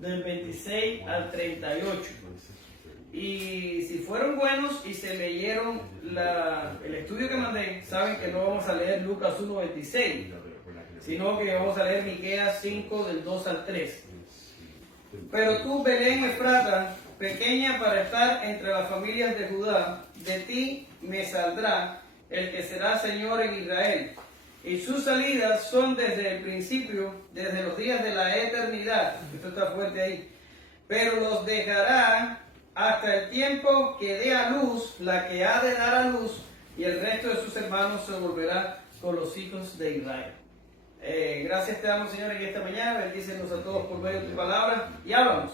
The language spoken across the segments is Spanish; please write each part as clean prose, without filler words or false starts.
del 26 al 38. Y si fueron buenos y se leyeron el estudio que mandé, saben que no vamos a leer Lucas 1:26, sino que vamos a leer Miqueas 5 del 2 al 3. Pero tú, Belén Efrata, pequeña para estar entre las familias de Judá, de ti me saldrá el que será Señor en Israel. Y sus salidas son desde el principio, desde los días de la eternidad. Esto está fuerte ahí. Pero los dejará hasta el tiempo que dé a luz la que ha de dar a luz, y el resto de sus hermanos se volverá con los hijos de Israel. Gracias te damos, Señor, en esta mañana. Bendícenos a todos por medio de tu palabra y háblanos.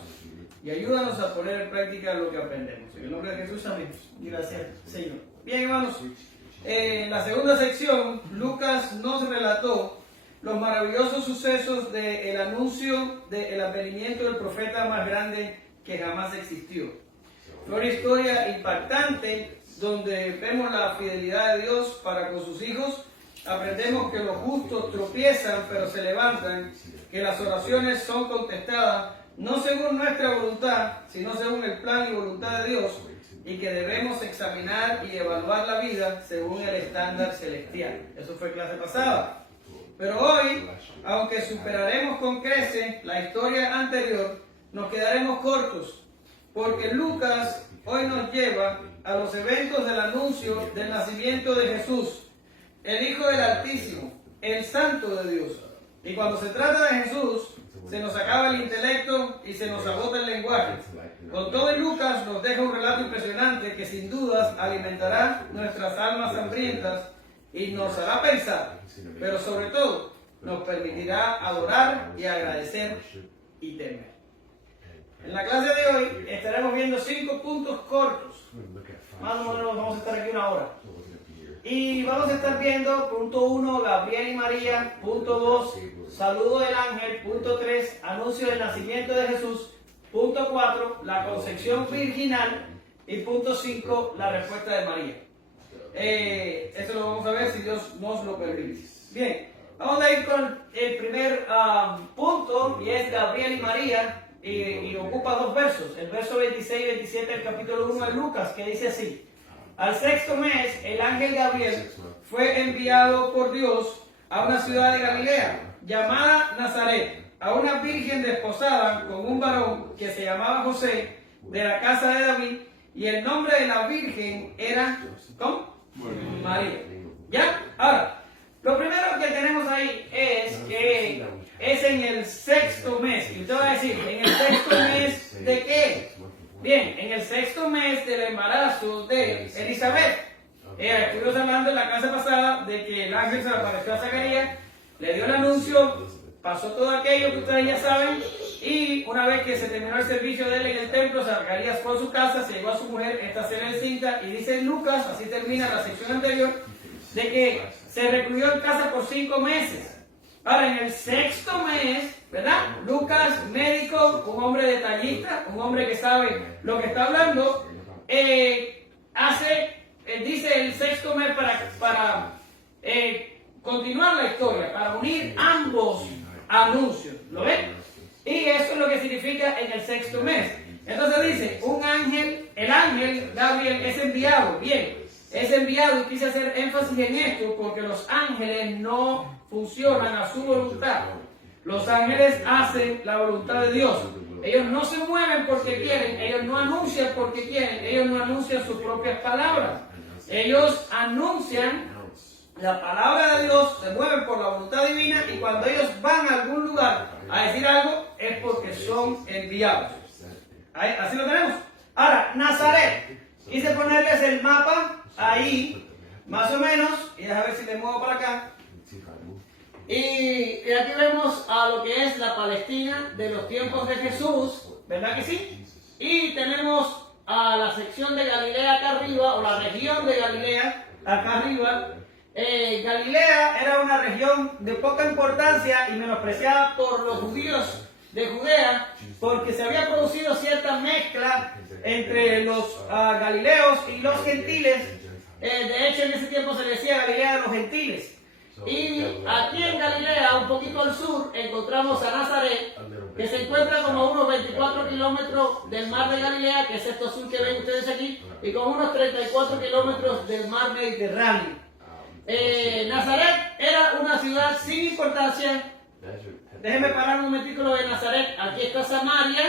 Y ayúdanos a poner en práctica lo que aprendemos. En el nombre de Jesús, amén. Gracias, Señor. Bien, hermanos. En la segunda sección, Lucas nos relató los maravillosos sucesos del anuncio del advenimiento del profeta más grande que jamás existió. Fue una historia impactante donde vemos la fidelidad de Dios para con sus hijos. Aprendemos que los justos tropiezan pero se levantan, que las oraciones son contestadas no según nuestra voluntad, sino según el plan y voluntad de Dios, y que debemos examinar y evaluar la vida según el estándar celestial. Eso fue clase pasada. Pero hoy, aunque superaremos con creces la historia anterior, nos quedaremos cortos, porque Lucas hoy nos lleva a los eventos del anuncio del nacimiento de Jesús, el Hijo del Altísimo, el Santo de Dios. Y cuando se trata de Jesús, se nos acaba el intelecto y se nos agota el lenguaje. Con todo, Lucas nos deja un relato impresionante que sin dudas alimentará nuestras almas hambrientas y nos hará pensar, pero sobre todo nos permitirá adorar y agradecer y temer. En la clase de hoy estaremos viendo 5 puntos cortos. Más o menos vamos a estar aquí una hora. Y vamos a estar viendo punto 1, Gabriel y María. Punto 2, saludo del ángel. Punto 3, anuncio del nacimiento de Jesús. Punto 4, la concepción virginal. Y punto 5, la respuesta de María. Esto lo vamos a ver si Dios nos lo permite. Bien, vamos a ir con el primer punto, y es Gabriel y María. Y ocupa 2 versos, el verso 26 y 27 del capítulo 1 de Lucas, que dice así: al 6º mes, el ángel Gabriel fue enviado por Dios a una ciudad de Galilea, llamada Nazaret, a una virgen desposada con un varón que se llamaba José, de la casa de David, y el nombre de la virgen era, ¿cómo? María. ¿Ya? Ahora, lo primero que tenemos ahí es que es en el 6º mes. Y usted va a decir, ¿en el 6º mes de qué? Bien, en el 6º mes del embarazo de Elizabeth. Estuvimos hablando en la clase pasada de que el ángel se le apareció a Zacarías, le dio el anuncio, pasó todo aquello que ustedes ya saben, y una vez que se terminó el servicio de él en el templo, Zacarías fue a su casa, se llevó a su mujer, esta se le encinta, y dice en Lucas, así termina la sección anterior, de que se recluyó en casa por 5 meses. Ahora, en el 6º mes, ¿verdad? Lucas, médico, un hombre detallista, un hombre que sabe lo que está hablando, dice el 6º mes para continuar la historia, para unir ambos anuncios. ¿Lo ven? Y eso es lo que significa en el 6º mes. Entonces dice, el ángel Gabriel es enviado. Bien, es enviado, y quise hacer énfasis en esto porque los ángeles no funcionan a su voluntad. Los ángeles hacen la voluntad de Dios. Ellos no se mueven porque quieren, ellos no anuncian porque quieren, ellos no anuncian sus propias palabras. Ellos anuncian la palabra de Dios, se mueven por la voluntad divina, y cuando ellos van a algún lugar a decir algo es porque son enviados. Así lo tenemos. Ahora, Nazaret. Quise ponerles el mapa ahí, más o menos, y déjame ver si le muevo para acá. Y aquí vemos a lo que es la Palestina de los tiempos de Jesús, ¿verdad que sí? Y tenemos a la sección de Galilea acá arriba, o la región de Galilea acá arriba. Galilea era una región de poca importancia y menospreciada por los judíos de Judea, porque se había producido cierta mezcla entre los galileos y los gentiles. De hecho, en ese tiempo se decía Galilea de los gentiles. Y aquí en Galilea, un poquito al sur, encontramos a Nazaret, que se encuentra como a unos 24 kilómetros del mar de Galilea, que es esto azul que ven ustedes aquí, y como unos 34 kilómetros del mar Mediterráneo. Nazaret era una ciudad sin importancia. Déjenme parar un momentico lo de Nazaret. Aquí está Samaria.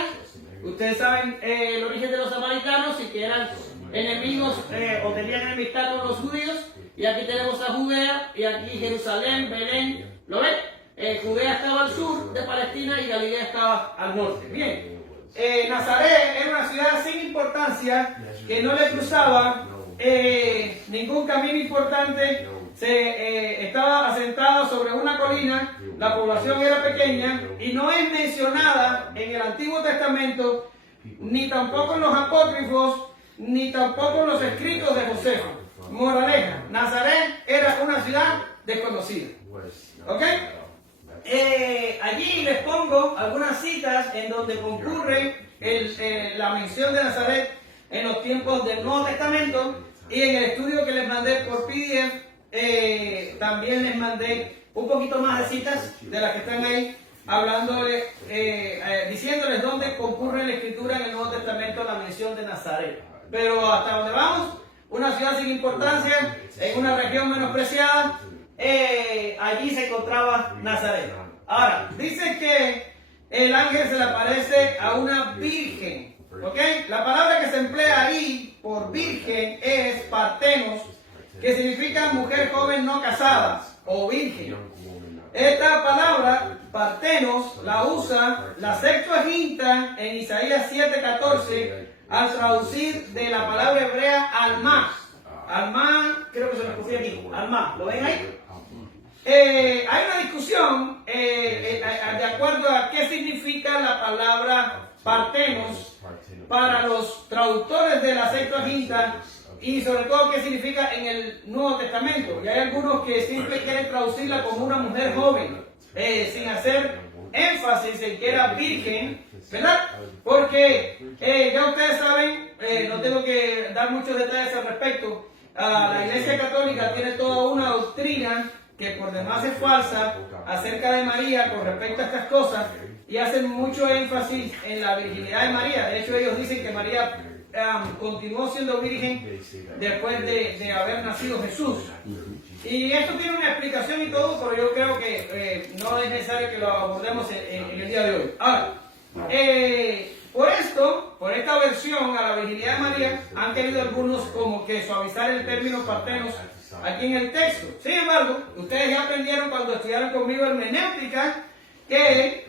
Ustedes saben el origen de los samaritanos y que eran enemigos o tenían enemistad con los judíos. Y aquí tenemos a Judea y aquí Jerusalén, Belén. ¿Lo ven? Judea estaba al sur de Palestina y Galilea estaba al norte. Bien. Nazaret era una ciudad sin importancia que no le cruzaba ningún camino importante. Estaba asentada sobre una colina, la población era pequeña y no es mencionada en el Antiguo Testamento, ni tampoco en los apócrifos, ni tampoco en los escritos de Josefo. Moraleja, Nazaret era una ciudad desconocida. ¿Ok? Allí les pongo algunas citas en donde concurre la mención de Nazaret en los tiempos del Nuevo Testamento, y en el estudio que les mandé por PDF también les mandé un poquito más de citas de las que están ahí, hablándole, diciéndoles dónde concurre en la escritura en el Nuevo Testamento la mención de Nazaret. Pero hasta donde vamos, una ciudad sin importancia, en una región menospreciada, allí se encontraba Nazaret. Ahora, dice que el ángel se le aparece a una virgen. ¿Ok? La palabra que se emplea ahí por virgen es partenos, que significa mujer joven no casada o virgen. Esta palabra, partenos, la usa la Septuaginta en Isaías 7:14 al traducir de la palabra hebrea alma. Alma, creo que se lo puse aquí. Alma, ¿lo ven ahí? Hay una discusión de acuerdo a qué significa la palabra partenos para los traductores de la Septuaginta y sobre todo qué significa en el Nuevo Testamento. Y hay algunos que siempre quieren traducirla como una mujer joven, sin hacer énfasis en que era virgen, ¿verdad? Porque ya ustedes saben, no tengo que dar muchos detalles al respecto, la Iglesia Católica tiene toda una doctrina que por demás es falsa acerca de María con respecto a estas cosas, y hacen mucho énfasis en la virginidad de María. De hecho, ellos dicen que María continuó siendo virgen después de haber nacido Jesús. Y esto tiene una explicación y todo, pero yo creo que no es necesario que lo abordemos en el día de hoy. Ahora, por esta versión a la virginidad de María, han tenido algunos como que suavizar el término partenos aquí en el texto. Sin embargo, ustedes ya aprendieron cuando estudiaron conmigo hermenéutica que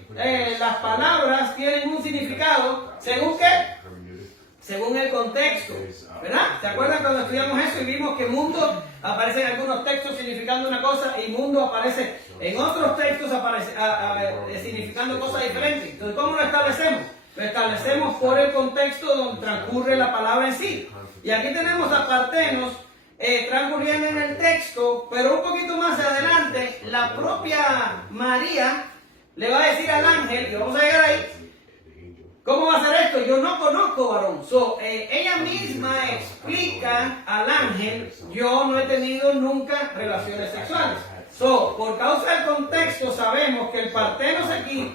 las palabras tienen un significado según qué, según el contexto, ¿verdad? ¿Se acuerdan cuando estudiamos eso y vimos que mundo aparece en algunos textos significando una cosa y mundo aparece en otros textos significando cosas diferentes? Entonces, ¿cómo lo establecemos? Lo establecemos por el contexto donde transcurre la palabra en sí. Y aquí tenemos a partenos transcurriendo en el texto, pero un poquito más adelante, la propia María le va a decir al ángel, y vamos a llegar ahí, ¿cómo va a ser esto? Yo no conozco varón. Ella misma explica al ángel, yo no he tenido nunca relaciones sexuales. Por causa del contexto sabemos que el partenos aquí,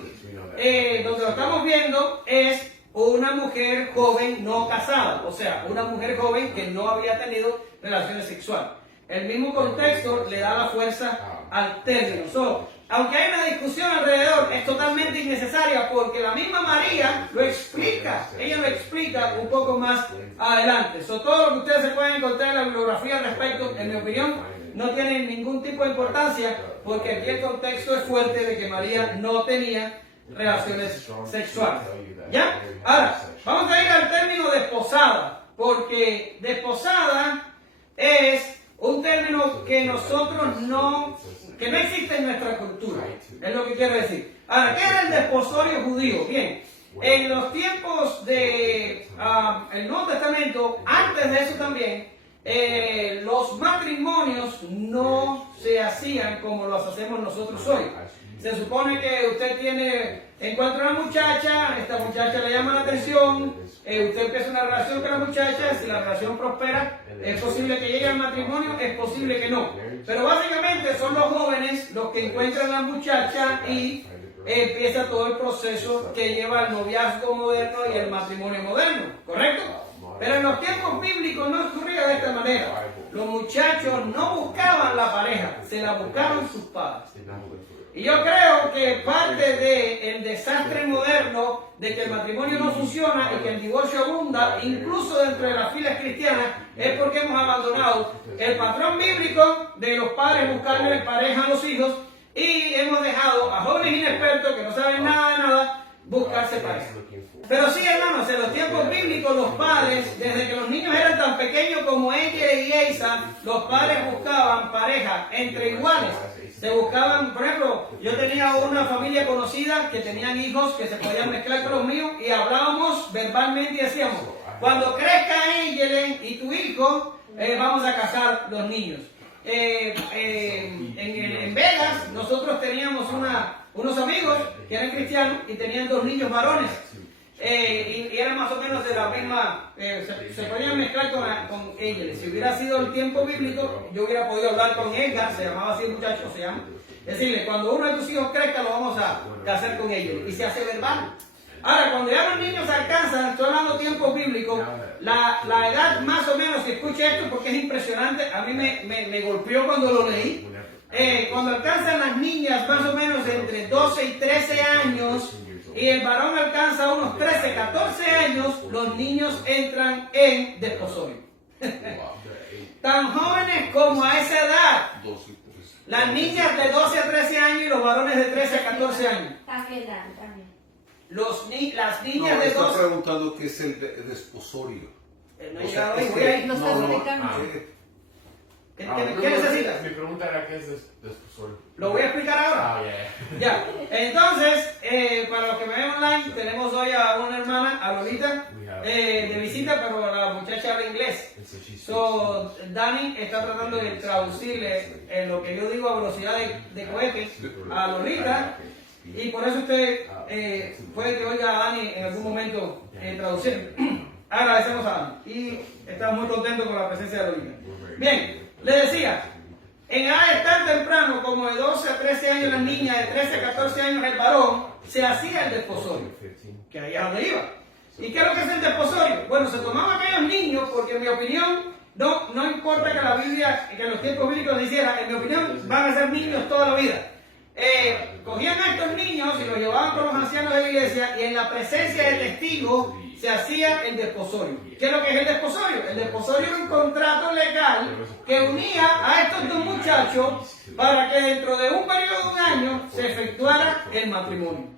donde lo estamos viendo, es una mujer joven no casada, o sea, una mujer joven que no había tenido relaciones sexuales. El mismo contexto le da la fuerza al término. Aunque hay una discusión alrededor, es totalmente innecesaria porque la misma María lo explica. Ella lo explica un poco más adelante. Todo lo que ustedes se pueden encontrar en la bibliografía al respecto, en mi opinión, no tiene ningún tipo de importancia porque aquí el contexto es fuerte de que María no tenía relaciones sexuales. ¿Ya? Ahora, vamos a ir al término desposada, porque desposada es un término que que no existe en nuestra cultura, es lo que quiero decir. Ahora, ¿qué era el desposorio judío? Bien, en los tiempos del Nuevo Testamento, antes de eso también, los matrimonios no se hacían como los hacemos nosotros hoy. Se supone que usted encuentra una muchacha, esta muchacha le llama la atención, usted empieza una relación con la muchacha, si la relación prospera, es posible que llegue al matrimonio, es posible que no. Pero básicamente son los jóvenes los que encuentran a la muchacha y empieza todo el proceso que lleva el noviazgo moderno y el matrimonio moderno, ¿correcto? Pero en los tiempos bíblicos no ocurría de esta manera. Los muchachos no buscaban la pareja, se la buscaban sus padres. Y yo creo que parte del desastre moderno de que el matrimonio no funciona y que el divorcio abunda, incluso dentro de las filas cristianas, es porque hemos abandonado el patrón bíblico de los padres buscarle pareja a los hijos y hemos dejado a jóvenes inexpertos que no saben nada de nada buscarse pareja. Pero sí, hermanos, en los tiempos bíblicos los padres, desde que los niños eran tan pequeños como ella y Eisa, los padres buscaban pareja entre iguales. Se buscaban, por ejemplo, yo tenía una familia conocida que tenían hijos que se podían mezclar con los míos y hablábamos verbalmente y decíamos, cuando crezca Angelen y tu hijo, vamos a casar los niños. En Vegas nosotros teníamos unos amigos que eran cristianos y tenían 2 niños varones. Y eran más o menos de la misma, se podían mezclar con Angel. Si hubiera sido el tiempo bíblico, yo hubiera podido hablar con Edgar, se llamaba así el muchacho, se llama. Decirle, cuando uno de tus hijos crezca, lo vamos a casar con Angel. Y se hace verbal. Ahora, cuando ya los niños alcanzan, estoy hablando tiempo bíblico, la edad más o menos, si escucha esto porque es impresionante, a mí me golpeó cuando lo leí. Cuando alcanzan las niñas más o menos entre 12 y 13 años, y el varón alcanza unos 13, 14 años, los niños entran en desposorio. Tan jóvenes como a esa edad. Las niñas de 12 a 13 años y los varones de 13 a 14 años. Las niñas de 12. Está preguntando qué es el desposorio. No he llegado ahí, voy a ir. ¿Qué necesitas? Mi pregunta era qué es desposorio. Lo voy a explicar ahora. Ya. Entonces, para los que me ven online, tenemos hoy a una hermana, a Lolita, de visita, pero la muchacha habla inglés. So, Dani está tratando de traducirle lo que yo digo a velocidad de cohete a Lolita. Y por eso usted puede que oiga a Dani en algún momento traducir. Agradecemos a Dani. Y estamos muy contentos con la presencia de Lolita. Bien. Le decía, en edades tan temprano como de 12 a 13 años las niñas, de 13 a 14 años el varón, se hacía el desposorio, que ahí es donde iba. ¿Y qué es lo que es el desposorio? Bueno, se tomaban aquellos niños, porque en mi opinión, no importa que la Biblia, que en los tiempos bíblicos dijera, en mi opinión, van a ser niños toda la vida. Cogían a estos niños y los llevaban con los ancianos de la iglesia y en la presencia de testigos se hacía el desposorio. ¿Qué es lo que es el desposorio? El desposorio es un contrato legal que unía a estos 2 muchachos para que dentro de un periodo de un año se efectuara el matrimonio.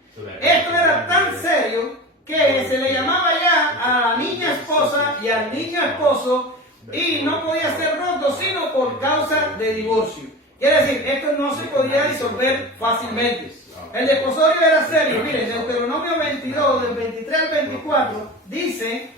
Esto era tan serio que se le llamaba ya a la niña esposa y al niño esposo y no podía ser roto sino por causa de divorcio. Quiere decir, esto no se podía disolver fácilmente. El desposorio era serio. Miren, Deuteronomio 22, del 23 al 24, dice,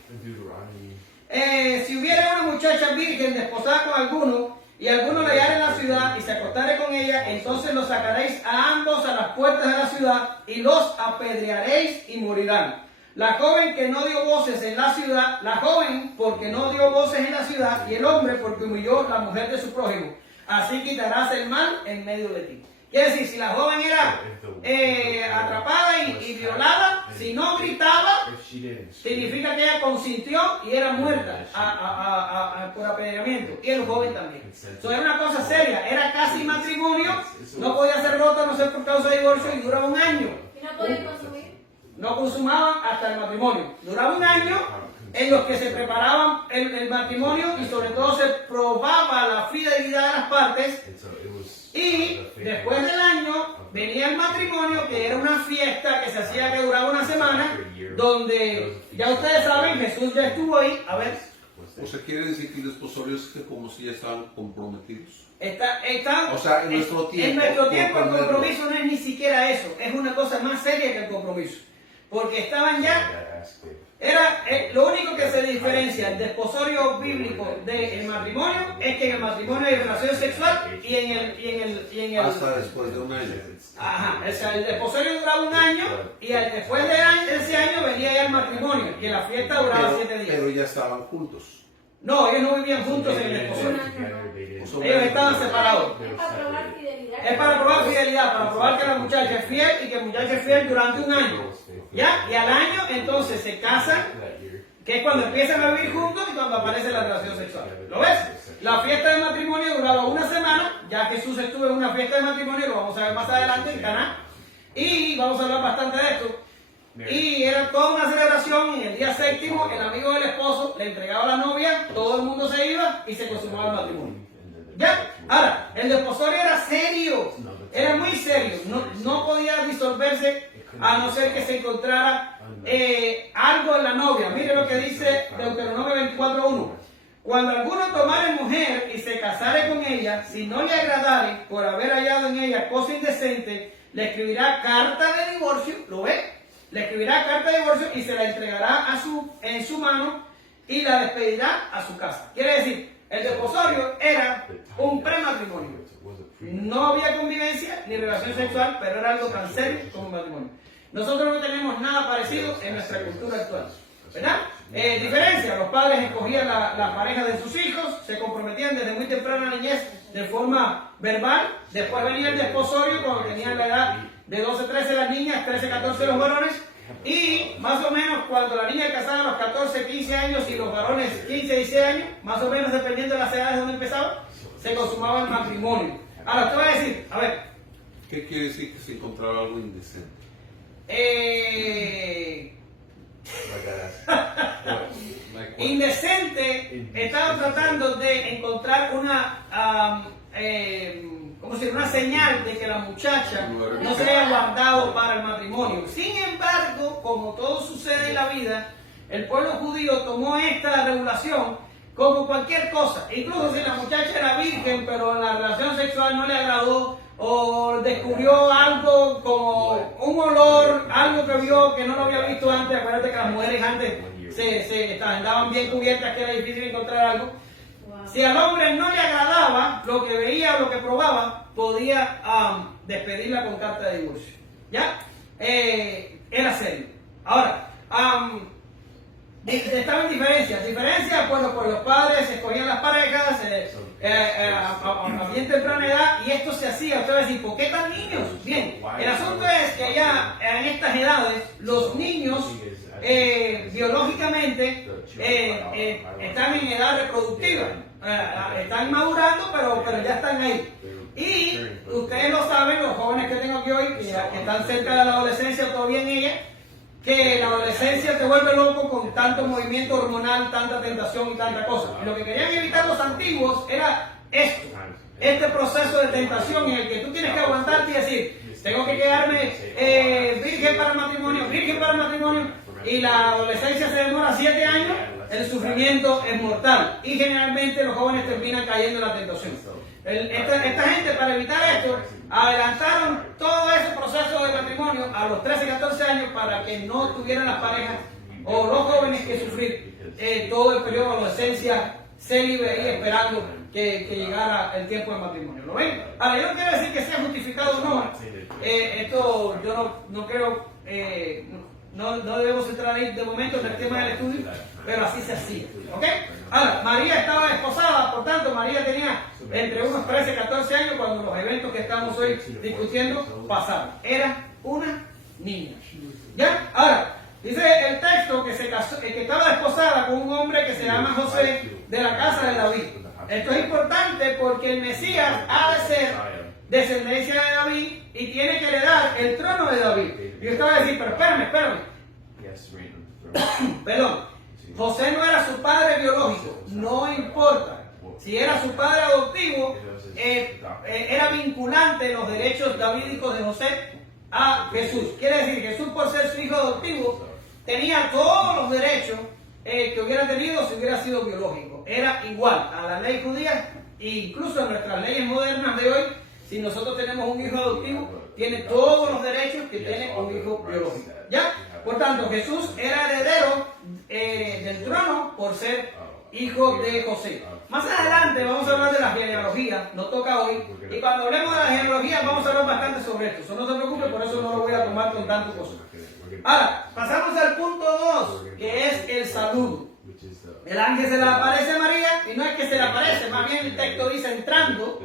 si hubiera una muchacha virgen desposada con alguno, y alguno la hallara en la ciudad y se acostare con ella, entonces los sacaréis a ambos a las puertas de la ciudad y los apedrearéis y morirán. La joven que no dio voces en la ciudad, la joven porque no dio voces en la ciudad, y el hombre porque humilló la mujer de su prójimo. Así quitarás el mal en medio de ti. Quiere decir, si la joven era atrapada y violada, si no gritaba, significa que ella consintió y era muerta por apedreamiento. Y el joven también. Eso era una cosa seria, era casi matrimonio, no podía ser roto a no ser por causa de divorcio y duraba un año. ¿Y no podían consumir? No consumaban hasta el matrimonio. Duraba un año en los que se preparaban el matrimonio y sobre todo se probaba la fidelidad de las partes. Y después del año venía el matrimonio, que era una fiesta que se hacía que duraba una semana, donde ya ustedes saben, Jesús ya estuvo ahí. A ver. O sea, quiere decir que el desposorio es como si ya estaban comprometidos. O sea, en nuestro tiempo. En nuestro tiempo el compromiso no es ni siquiera eso, es una cosa más seria que el compromiso. Porque estaban ya. Lo único que se diferencia el desposorio bíblico del matrimonio es que en el matrimonio hay relación sexual y en el hasta después de un año. Ajá, o sea, el desposorio duraba un año y después de ese año venía ya el matrimonio y la fiesta duraba 7 días. Pero ya estaban juntos. No, ellos no vivían juntos en el desposorio. Ellos estaban separados. Es para probar fidelidad. Es para probar fidelidad, para probar que la muchacha es fiel y que el muchacho es fiel durante un año. ¿Ya? Y al año entonces se casan, que es cuando empiezan a vivir juntos y cuando aparece la relación sexual. ¿Lo ves? La fiesta de matrimonio duraba una semana, ya Jesús estuvo en una fiesta de matrimonio, lo vamos a ver más adelante en Caná. Y vamos a hablar bastante de esto. Y era toda una celebración y el día séptimo el amigo del esposo le entregaba a la novia, todo el mundo se iba y se consumaba el matrimonio. ¿Ya? Ahora, el desposorio era serio, era muy serio, no podía disolverse a no ser que se encontrara algo en la novia. Mire lo que dice Deuteronomio 24:1. Cuando alguno tomare mujer y se casare con ella, si no le agradare por haber hallado en ella cosa indecente, le escribirá carta de divorcio, ¿lo ve? Le escribirá carta de divorcio y se la entregará en su mano y la despedirá a su casa. Quiere decir, el desposorio era un prematrimonio. No había convivencia ni relación sexual, pero era algo tan serio como un matrimonio. Nosotros no tenemos nada parecido en nuestra cultura actual, ¿verdad? Diferencia, los padres escogían la pareja de sus hijos, se comprometían desde muy temprana niñez de forma verbal, después venía el desposorio cuando tenían la edad de 12, 13 las niñas, 13, 14 los varones, y más o menos cuando la niña casaba a los 14, 15 años y los varones 15, 16 años, más o menos dependiendo de las edades donde empezaba, se consumaba el matrimonio. Ahora, te voy a decir, a ver. ¿Qué quiere decir que se encontraba algo indecente? Indecente, estaba tratando de encontrar una señal de que la muchacha no se haya guardado para el matrimonio. Sin embargo, como todo sucede en la vida, el pueblo judío tomó esta regulación como cualquier cosa. Incluso si la muchacha era virgen, pero en la relación sexual no le agradó, o descubrió algo como un olor, algo que vio que no lo había visto antes. Acuérdate que las mujeres antes se andaban bien cubiertas, que era difícil encontrar algo. Si al hombre no le agradaba lo que veía o lo que probaba, podía despedirla con carta de divorcio. ¿Ya? Era serio. Ahora, estaban diferencias. Diferencias, bueno, pues los padres escogían las parejas a bien temprana edad, y esto se hacía. Usted va a decir, ¿por qué tan niños? Bien, el asunto es que ya en estas edades, los niños biológicamente están en edad reproductiva. Están madurando, pero ya están ahí. Y ustedes lo saben, los jóvenes que tengo aquí hoy, que están cerca de la adolescencia, todavía en ella, que la adolescencia te vuelve loco con tanto movimiento hormonal, tanta tentación y tanta cosa. Y lo que querían evitar los antiguos era esto, este proceso de tentación en el que tú tienes que aguantarte y decir, tengo que quedarme virgen para matrimonio, y la adolescencia se demora 7 años, el sufrimiento es mortal. Y generalmente los jóvenes terminan cayendo en la tentación. Esta gente, para evitar esto, adelantaron todo ese proceso de matrimonio a los 13, 14 años para que no tuvieran las parejas o los jóvenes que sufrir todo el periodo de adolescencia célibe y esperando que llegara el tiempo del matrimonio. ¿Lo ven? Ahora, yo no quiero decir que sea justificado o no. Esto yo no creo, no debemos entrar ahí de momento en el tema del estudio, pero así se hacía. ¿Ok? Ahora, María estaba desposada, por tanto, María tenía entre unos 13 14 años cuando los eventos que estamos hoy discutiendo pasaron. Era una niña. ¿Ya? Ahora, dice el texto que estaba desposada con un hombre que se llama José, de la casa de David. Esto es importante porque el Mesías ha de ser descendencia de David y tiene que heredar el trono de David. Y usted va a decir, pero espérame. Perdón. José no era su padre biológico, no importa. Si era su padre adoptivo, era vinculante los derechos davídicos de José a Jesús. Quiere decir, Jesús, por ser su hijo adoptivo, tenía todos los derechos que hubiera tenido si hubiera sido biológico. Era igual a la ley judía, e incluso en nuestras leyes modernas de hoy. Si nosotros tenemos un hijo adoptivo, tiene todos los derechos que tiene un hijo biológico. ¿Ya? Por tanto, Jesús era heredero del trono por ser hijo de José. Más adelante vamos a hablar de la genealogía, no toca hoy. Y cuando hablemos de la genealogía vamos a hablar bastante sobre esto. Eso no se preocupe, por eso no lo voy a tomar con tanto cosa. Ahora, pasamos al punto 2, que es el saludo. El ángel se le aparece a María se le aparece, más bien el texto dice entrando,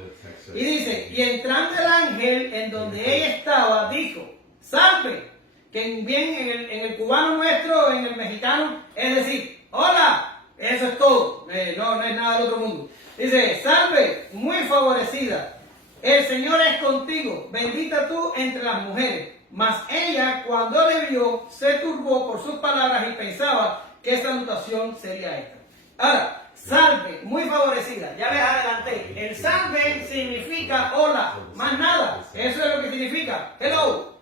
y dice, y entrando el ángel en donde ella estaba, dijo, salve, que bien en el cubano nuestro, en el mexicano, es decir, hola, eso es todo, no es nada del otro mundo. Dice, salve, muy favorecida, el Señor es contigo, bendita tú entre las mujeres. Mas ella, cuando le vio, se turbó por sus palabras y pensaba qué salutación sería esta. Ahora, salve, muy favorecida, ya les adelanté. El salve significa hola, más nada. Eso es lo que significa, hello.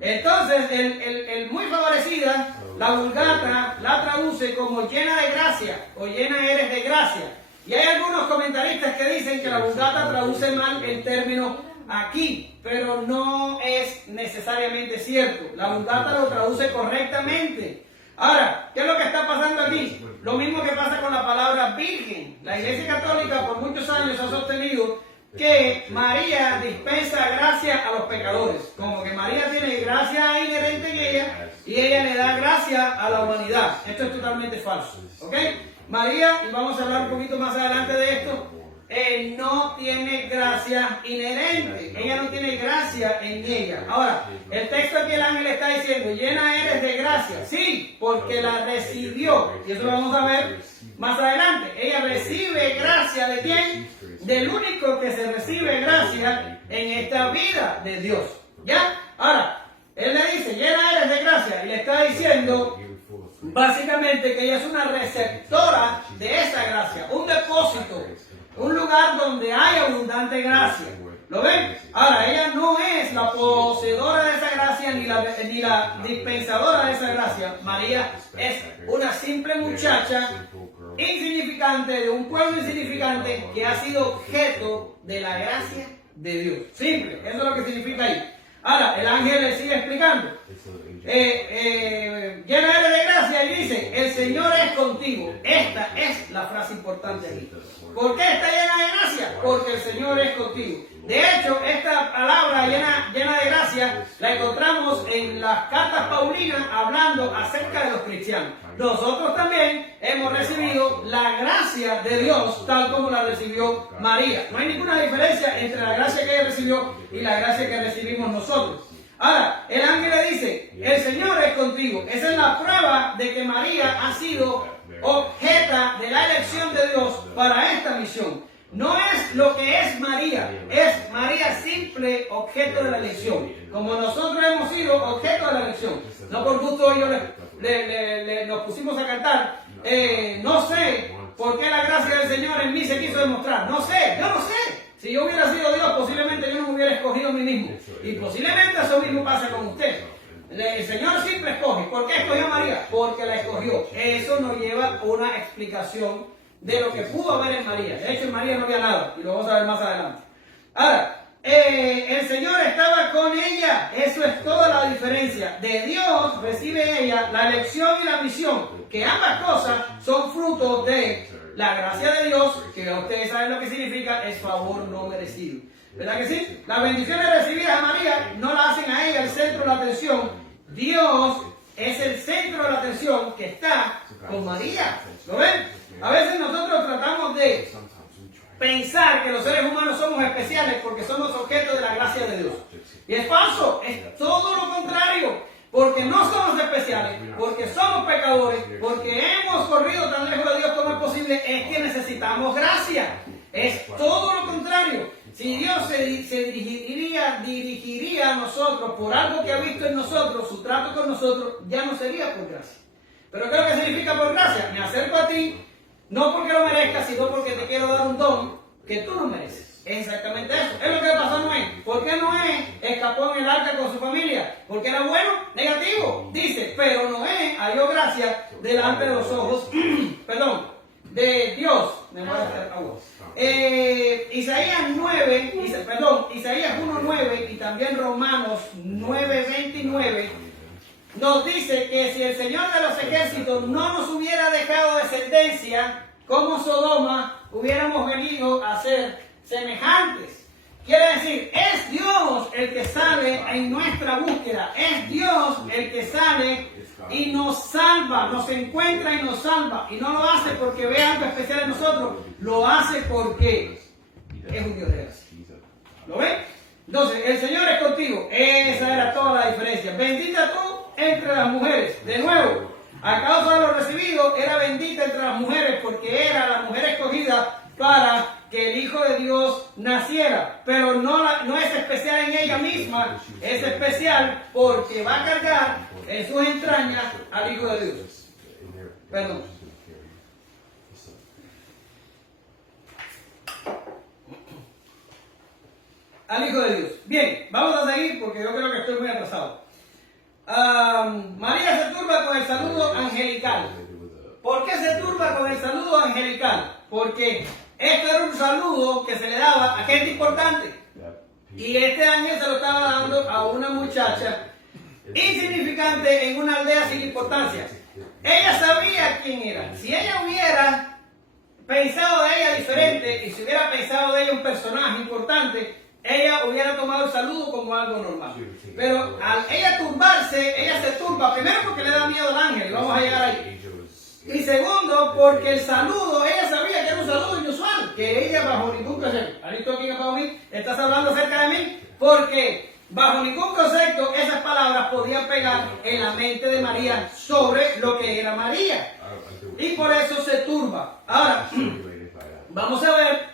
Entonces, el muy favorecida, la Vulgata la traduce como llena de gracia o llena eres de gracia. Y hay algunos comentaristas que dicen que la Vulgata traduce mal el término aquí, pero no es necesariamente cierto. La Vulgata lo traduce correctamente. Ahora, ¿qué es lo que está pasando aquí? Lo mismo que pasa con la palabra virgen. La Iglesia Católica por muchos años ha sostenido que María dispensa gracia a los pecadores. Como que María tiene gracia inherente en ella y ella le da gracia a la humanidad. Esto es totalmente falso. ¿Ok? María, y vamos a hablar un poquito más adelante de esto, no tiene gracia inherente. Ella no tiene gracia en ella. Ahora, el texto aquí el ángel está diciendo, llena eres de gracia. Sí, porque la recibió. Y eso lo vamos a ver más adelante. Ella recibe gracia ¿de quién? Del único que se recibe gracia en esta vida, de Dios. ¿Ya? Ahora, él le dice, llena eres de gracia. Y le está diciendo básicamente que ella es una receptora de esa gracia, un depósito, un lugar donde hay abundante gracia. ¿Lo ven? Ahora, ella no es la poseedora de esa gracia ni la dispensadora de esa gracia. María es una simple muchacha insignificante, de un pueblo insignificante que ha sido objeto de la gracia de Dios. Simple, eso es lo que significa ahí. Ahora, el ángel le sigue explicando. Llena eres de gracia y dice, el Señor es contigo. Esta es la frase importante aquí. ¿Por qué está llena de gracia? Porque el Señor es contigo. De hecho, esta palabra llena de gracia la encontramos en las cartas paulinas hablando acerca de los cristianos. Nosotros también hemos recibido la gracia de Dios tal como la recibió María. No hay ninguna diferencia entre la gracia que ella recibió y la gracia que recibimos nosotros. Ahora, el ángel le dice, el Señor es contigo. Esa es la prueba de que María ha sido objeto de la elección de Dios para esta misión. No es lo que es María simple objeto de la elección. Como nosotros hemos sido objeto de la elección. No por gusto ellos nos pusimos a cantar. No sé por qué la gracia del Señor en mí se quiso demostrar. No sé, yo no sé. Si yo hubiera sido Dios, posiblemente yo no me hubiera escogido a mí mismo. Y posiblemente eso mismo pasa con usted. El Señor siempre escoge. ¿Por qué escogió a María? Porque la escogió. Eso nos lleva a una explicación de lo que pudo haber en María. De hecho, en María no había nada. Y lo vamos a ver más adelante. Ahora, el Señor estaba con ella. Eso es toda la diferencia. De Dios recibe ella la elección y la misión. Que ambas cosas son frutos de la gracia de Dios, que ustedes saben lo que significa, es favor no merecido. ¿Verdad que sí? Las bendiciones recibidas a María no la hacen a ella el centro de la atención. Dios es el centro de la atención que está con María. ¿Lo ven? A veces nosotros tratamos de pensar que los seres humanos somos especiales porque somos objetos de la gracia de Dios. Y es falso, es todo lo contrario. Porque no somos especiales, porque somos pecadores, porque hemos corrido tan lejos de Dios como es posible, es que necesitamos gracia. Es todo lo contrario. Si Dios se dirigiría a nosotros por algo que ha visto en nosotros, su trato con nosotros, ya no sería por gracia. Pero ¿qué es lo que significa por gracia? Me acerco a ti, no porque lo merezcas, sino porque te quiero dar un don que tú no mereces. Es exactamente eso. Es lo que le pasó a Noé. ¿Por qué Noé escapó en el arca con su familia? ¿Porque era bueno? Negativo. Dice, pero Noé halló gracia delante de los ojos, de Dios. Me voy a hacer agua. Isaías 1:9 y también Romanos 9:29 nos dice que si el Señor de los ejércitos no nos hubiera dejado descendencia, como Sodoma, hubiéramos venido a ser semejantes. Quiere decir, es Dios el que sale en nuestra búsqueda, es Dios el que sale y nos salva, nos encuentra y nos salva. Y no lo hace porque ve algo especial en nosotros, lo hace porque es un Dios de gracia. ¿Lo ven? Entonces, el Señor es contigo. Esa era toda la diferencia. Bendita tú entre las mujeres. De nuevo, a causa de lo recibido, era bendita entre las mujeres porque era la mujer escogida para que el Hijo de Dios naciera. Pero no es especial en ella misma, es especial porque va a cargar en sus entrañas al Hijo de Dios. Perdón. Al Hijo de Dios. Bien, vamos a seguir porque yo creo que estoy muy atrasado. María se turba con el saludo angelical. ¿Por qué se turba con el saludo angelical? Porque este era un saludo que se le daba a gente importante. Y este ángel se lo estaba dando a una muchacha insignificante en una aldea sin importancia. Ella sabía quién era. Si ella hubiera pensado de ella diferente y si hubiera pensado de ella un personaje importante, ella hubiera tomado el saludo como algo normal. Pero al ella turbarse, ella se turba, primero porque le da miedo al ángel, vamos a llegar ahí. Y segundo, porque el saludo, ella sabía que era un saludo inusual, que ella bajo ningún concepto, ¿Aristo aquí bajo mí? ¿Estás hablando acerca de mí? Porque bajo ningún concepto esas palabras podían pegar en la mente de María sobre lo que era María. Y por eso se turba. Ahora, vamos a ver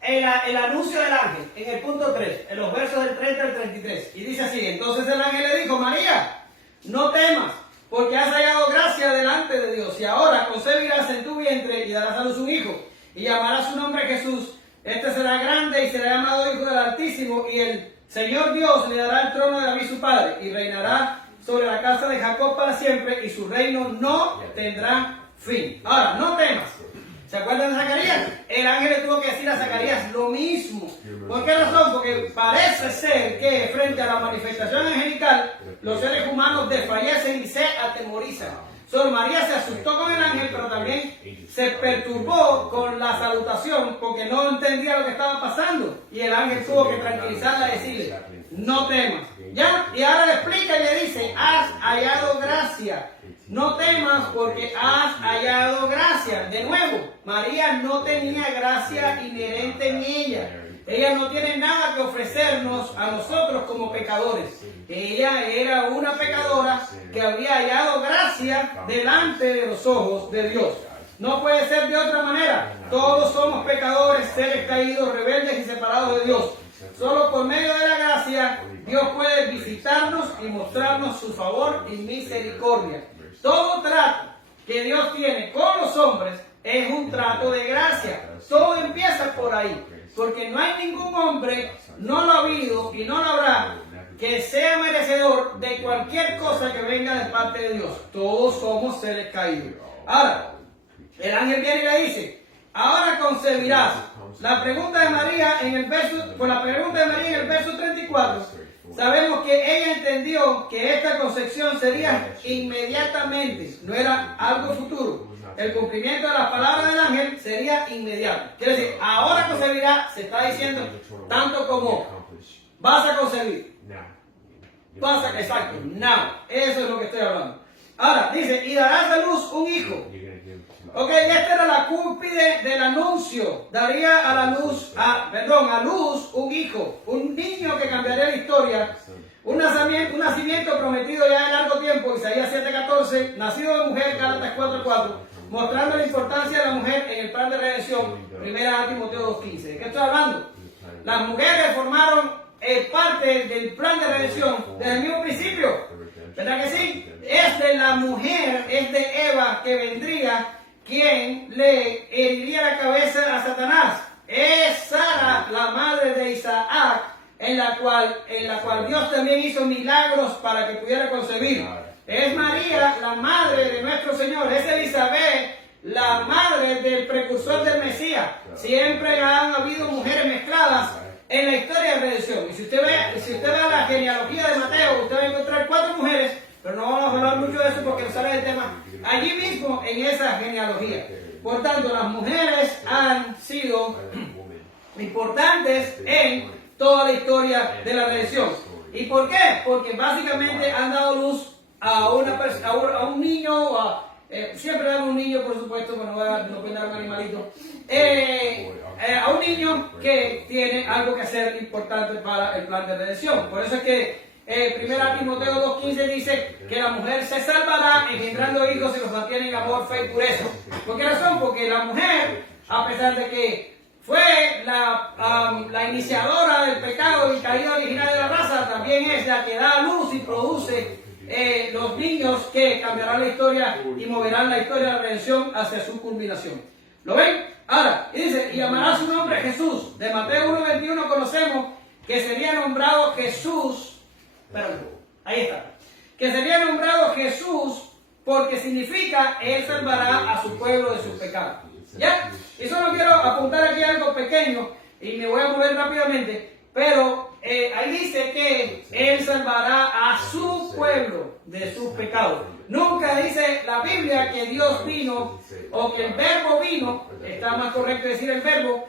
el anuncio del ángel, en el punto 3, en los versos del 30 al 33. Y dice así: entonces el ángel le dijo, María, no temas, porque has hallado gracia delante de Dios, y ahora concebirás en tu vientre y darás a luz un hijo, y llamarás su nombre Jesús. Este será grande y será llamado Hijo del Altísimo, y el Señor Dios le dará el trono de David su padre, y reinará sobre la casa de Jacob para siempre, y su reino no tendrá fin. Ahora, no temas. ¿Se acuerdan de Zacarías? El ángel le tuvo que decir a Zacarías lo mismo. ¿Por qué razón? Porque parece ser que frente a la manifestación angelical, los seres humanos desfallecen y se atemorizan. Solo María se asustó con el ángel, pero también se perturbó con la salutación porque no entendía lo que estaba pasando. Y el ángel tuvo que tranquilizarla y decirle, no temas. ¿Ya? Y ahora le explica y le dice, has hallado gracia. No temas porque has hallado gracia. De nuevo, María no tenía gracia inherente en ella. Ella no tiene nada que ofrecernos a nosotros como pecadores. Ella era una pecadora que había hallado gracia delante de los ojos de Dios. No puede ser de otra manera. Todos somos pecadores, seres caídos, rebeldes y separados de Dios. Solo por medio de la gracia, Dios puede visitarnos y mostrarnos su favor y misericordia. Todo trato que Dios tiene con los hombres es un trato de gracia. Todo empieza por ahí. Porque no hay ningún hombre, no lo ha habido y no lo habrá, que sea merecedor de cualquier cosa que venga de parte de Dios. Todos somos seres caídos. Ahora, el ángel viene y le dice, ahora concebirás. La pregunta de María en el verso, por la pregunta de María en el verso 34, sabemos que ella entendió que esta concepción sería inmediatamente, no era algo futuro. El cumplimiento de las palabras del ángel sería inmediato. Quiere decir, ahora concebirá, se está diciendo, tanto como vas a concebir. Exacto, now. Eso es lo que estoy hablando. Ahora, dice, y darás a luz un hijo. Ok, esta era la cúspide del anuncio. Daría a luz un hijo, un niño que cambiaría la historia. Un nacimiento prometido ya de largo tiempo, Isaías 7:14, nacido de mujer, Gálatas 4:4, mostrando la importancia de la mujer en el plan de redención, 1 Timoteo 2:15. ¿De qué estoy hablando? Las mujeres formaron parte del plan de redención desde el mismo principio. ¿Verdad que sí? Es de la mujer, es de Eva que vendría quien le heriría la cabeza a Satanás. Es Sara, la madre de Isaac, en la cual Dios también hizo milagros para que pudiera concebir. Es María, la madre de nuestro Señor. Es Elizabeth, la madre del precursor del Mesías. Siempre han habido mujeres mezcladas en la historia de redención. Y si usted ve la genealogía de Mateo, usted va a encontrar 4 mujeres, pero no vamos a hablar mucho de eso porque no sale del tema. Allí mismo, en esa genealogía. Por tanto, las mujeres han sido importantes en toda la historia de la redención. ¿Y por qué? Porque básicamente han dado luz a un niño, siempre dan un niño, por supuesto, pero no pueden dar un animalito, a un niño que tiene algo que hacer importante para el plan de redención. Por eso es que 1 Timoteo 2:15 dice que la mujer se salvará engendrando hijos y los mantiene en amor, fe y pureza. ¿Por qué razón? Porque la mujer, a pesar de que fue la iniciadora del pecado y caída original de la raza, también es la que da a luz y produce los niños que cambiarán la historia y moverán la historia de la redención hacia su culminación. ¿Lo ven? Ahora, y dice, y llamará su nombre Jesús. De Mateo 1:21 conocemos que sería nombrado Jesús, ahí está, que sería nombrado Jesús porque significa Él salvará a su pueblo de sus pecados. ¿Ya? Y solo quiero apuntar aquí algo pequeño y me voy a mover rápidamente, pero ahí dice que Él salvará a su pueblo de sus pecados. Nunca dice la Biblia que Dios vino o que el verbo vino, está más correcto decir el verbo,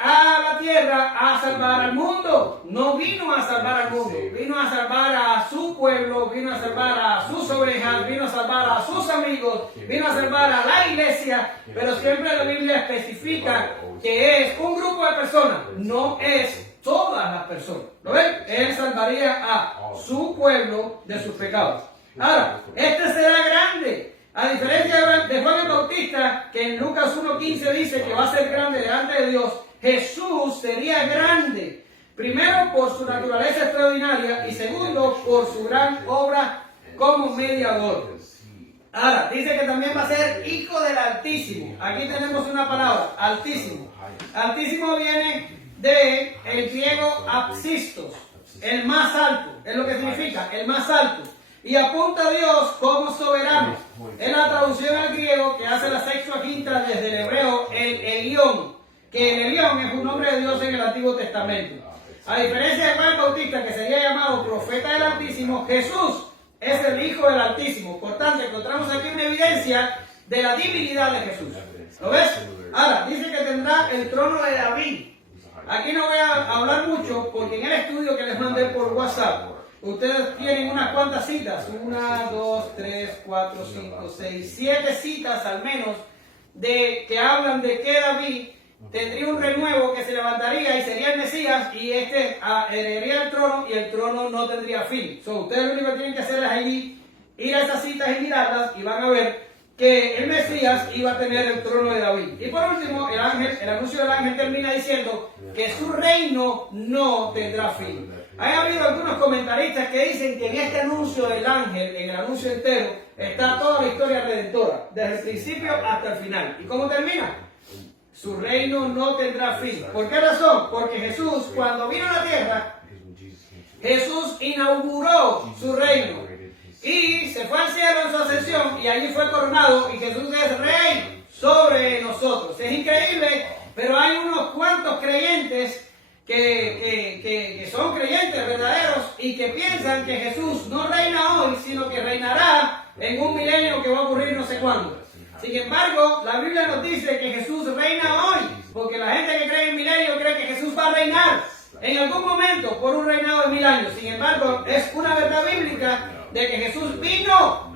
a la tierra a salvar al mundo. No vino a salvar al mundo, vino a salvar a su pueblo, vino a salvar a sus ovejas, vino a salvar a sus amigos, vino a salvar a la iglesia, pero siempre la Biblia especifica que es un grupo de personas, no es todas las personas. ¿Lo ven? Él salvaría a su pueblo de sus pecados. Ahora, este será grande. A diferencia de Juan el Bautista, que en Lucas 1:15 dice que va a ser grande delante de Dios, Jesús sería grande. Primero por su naturaleza extraordinaria y segundo por su gran obra como mediador. Ahora, dice que también va a ser hijo del Altísimo. Aquí tenemos una palabra, Altísimo. Altísimo viene del griego apsistos, el más alto, es lo que significa, el más alto. Y apunta a Dios como soberano. Es la traducción al griego que hace la Sextuaginta desde el hebreo, el Elión, que el Elión es un nombre de Dios en el Antiguo Testamento. A diferencia de Juan el Bautista, que sería llamado profeta del Altísimo, Jesús es el Hijo del Altísimo. Por tanto, encontramos aquí una evidencia de la divinidad de Jesús. ¿Lo ves? Ahora, dice que tendrá el trono de David. Aquí no voy a hablar mucho porque en el estudio que les mandé por WhatsApp, ustedes tienen unas cuantas citas, 1, 2, 3, 4, 5, 6, 7 citas al menos, de que hablan de que David tendría un renuevo que se levantaría y sería el Mesías y heredaría el trono y el trono no tendría fin. Ustedes lo único que tienen que hacer es allí ir a esas citas y mirarlas y van a ver que el Mesías iba a tener el trono de David. Y por último, el anuncio del ángel termina diciendo que su reino no tendrá fin. Ha habido algunos comentaristas que dicen que en este anuncio del ángel, en el anuncio entero, está toda la historia redentora, desde el principio hasta el final. ¿Y cómo termina? Su reino no tendrá fin. ¿Por qué razón? Porque Jesús, cuando vino a la tierra, Jesús inauguró su reino y se fue al cielo en su ascensión y allí fue coronado y Jesús es rey sobre nosotros. Es increíble, pero hay unos cuantos creyentes que son creyentes verdaderos y que piensan que Jesús no reina hoy, sino que reinará en un milenio que va a ocurrir no sé cuándo. Sin embargo, la Biblia nos dice que Jesús reina hoy, porque la gente que cree en milenio cree que Jesús va a reinar en algún momento por un reinado de 1000 años. Sin embargo, es una verdad bíblica de que Jesús vino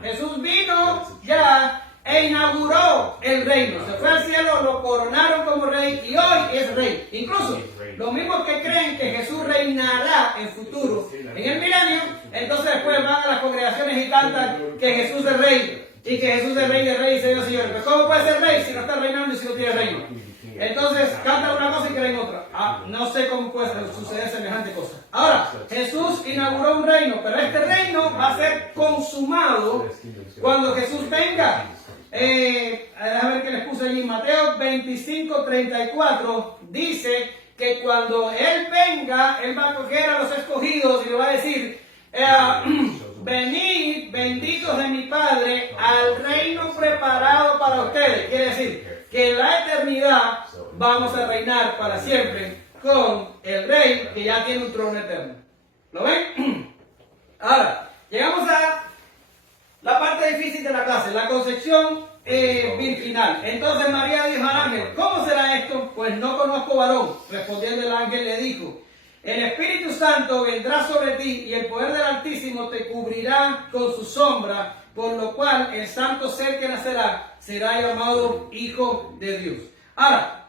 ya e inauguró el reino. Se fue al cielo, lo coronaron como rey y hoy es rey. Incluso los mismos que creen que Jesús reinará en futuro, en el milenio, entonces después van a las congregaciones y cantan que Jesús es rey. Y que Jesús es rey de reyes y señor de señores. Pero ¿cómo puede ser rey si no está reinando y si no tiene reino? Entonces cantan una cosa y creen otra. No sé cómo puede suceder semejante cosa. Ahora, Jesús inauguró un reino, pero este reino va a ser consumado cuando Jesús venga. Déjame ver qué les puse allí. Mateo 25:34 dice que cuando Él venga, Él va a coger a los escogidos y le va a decir: venid, benditos de mi Padre, al reino preparado para ustedes. Quiere decir que en la eternidad vamos a reinar para siempre con el Rey que ya tiene un trono eterno. ¿Lo ven? Ahora, llegamos a la parte difícil de la clase, la concepción virginal. Entonces María dijo al ángel: ¿cómo será esto? Pues no conozco varón. Respondiendo el ángel le dijo: el Espíritu Santo vendrá sobre ti y el poder del Altísimo te cubrirá con su sombra, por lo cual el santo ser que nacerá será llamado Hijo de Dios. Ahora,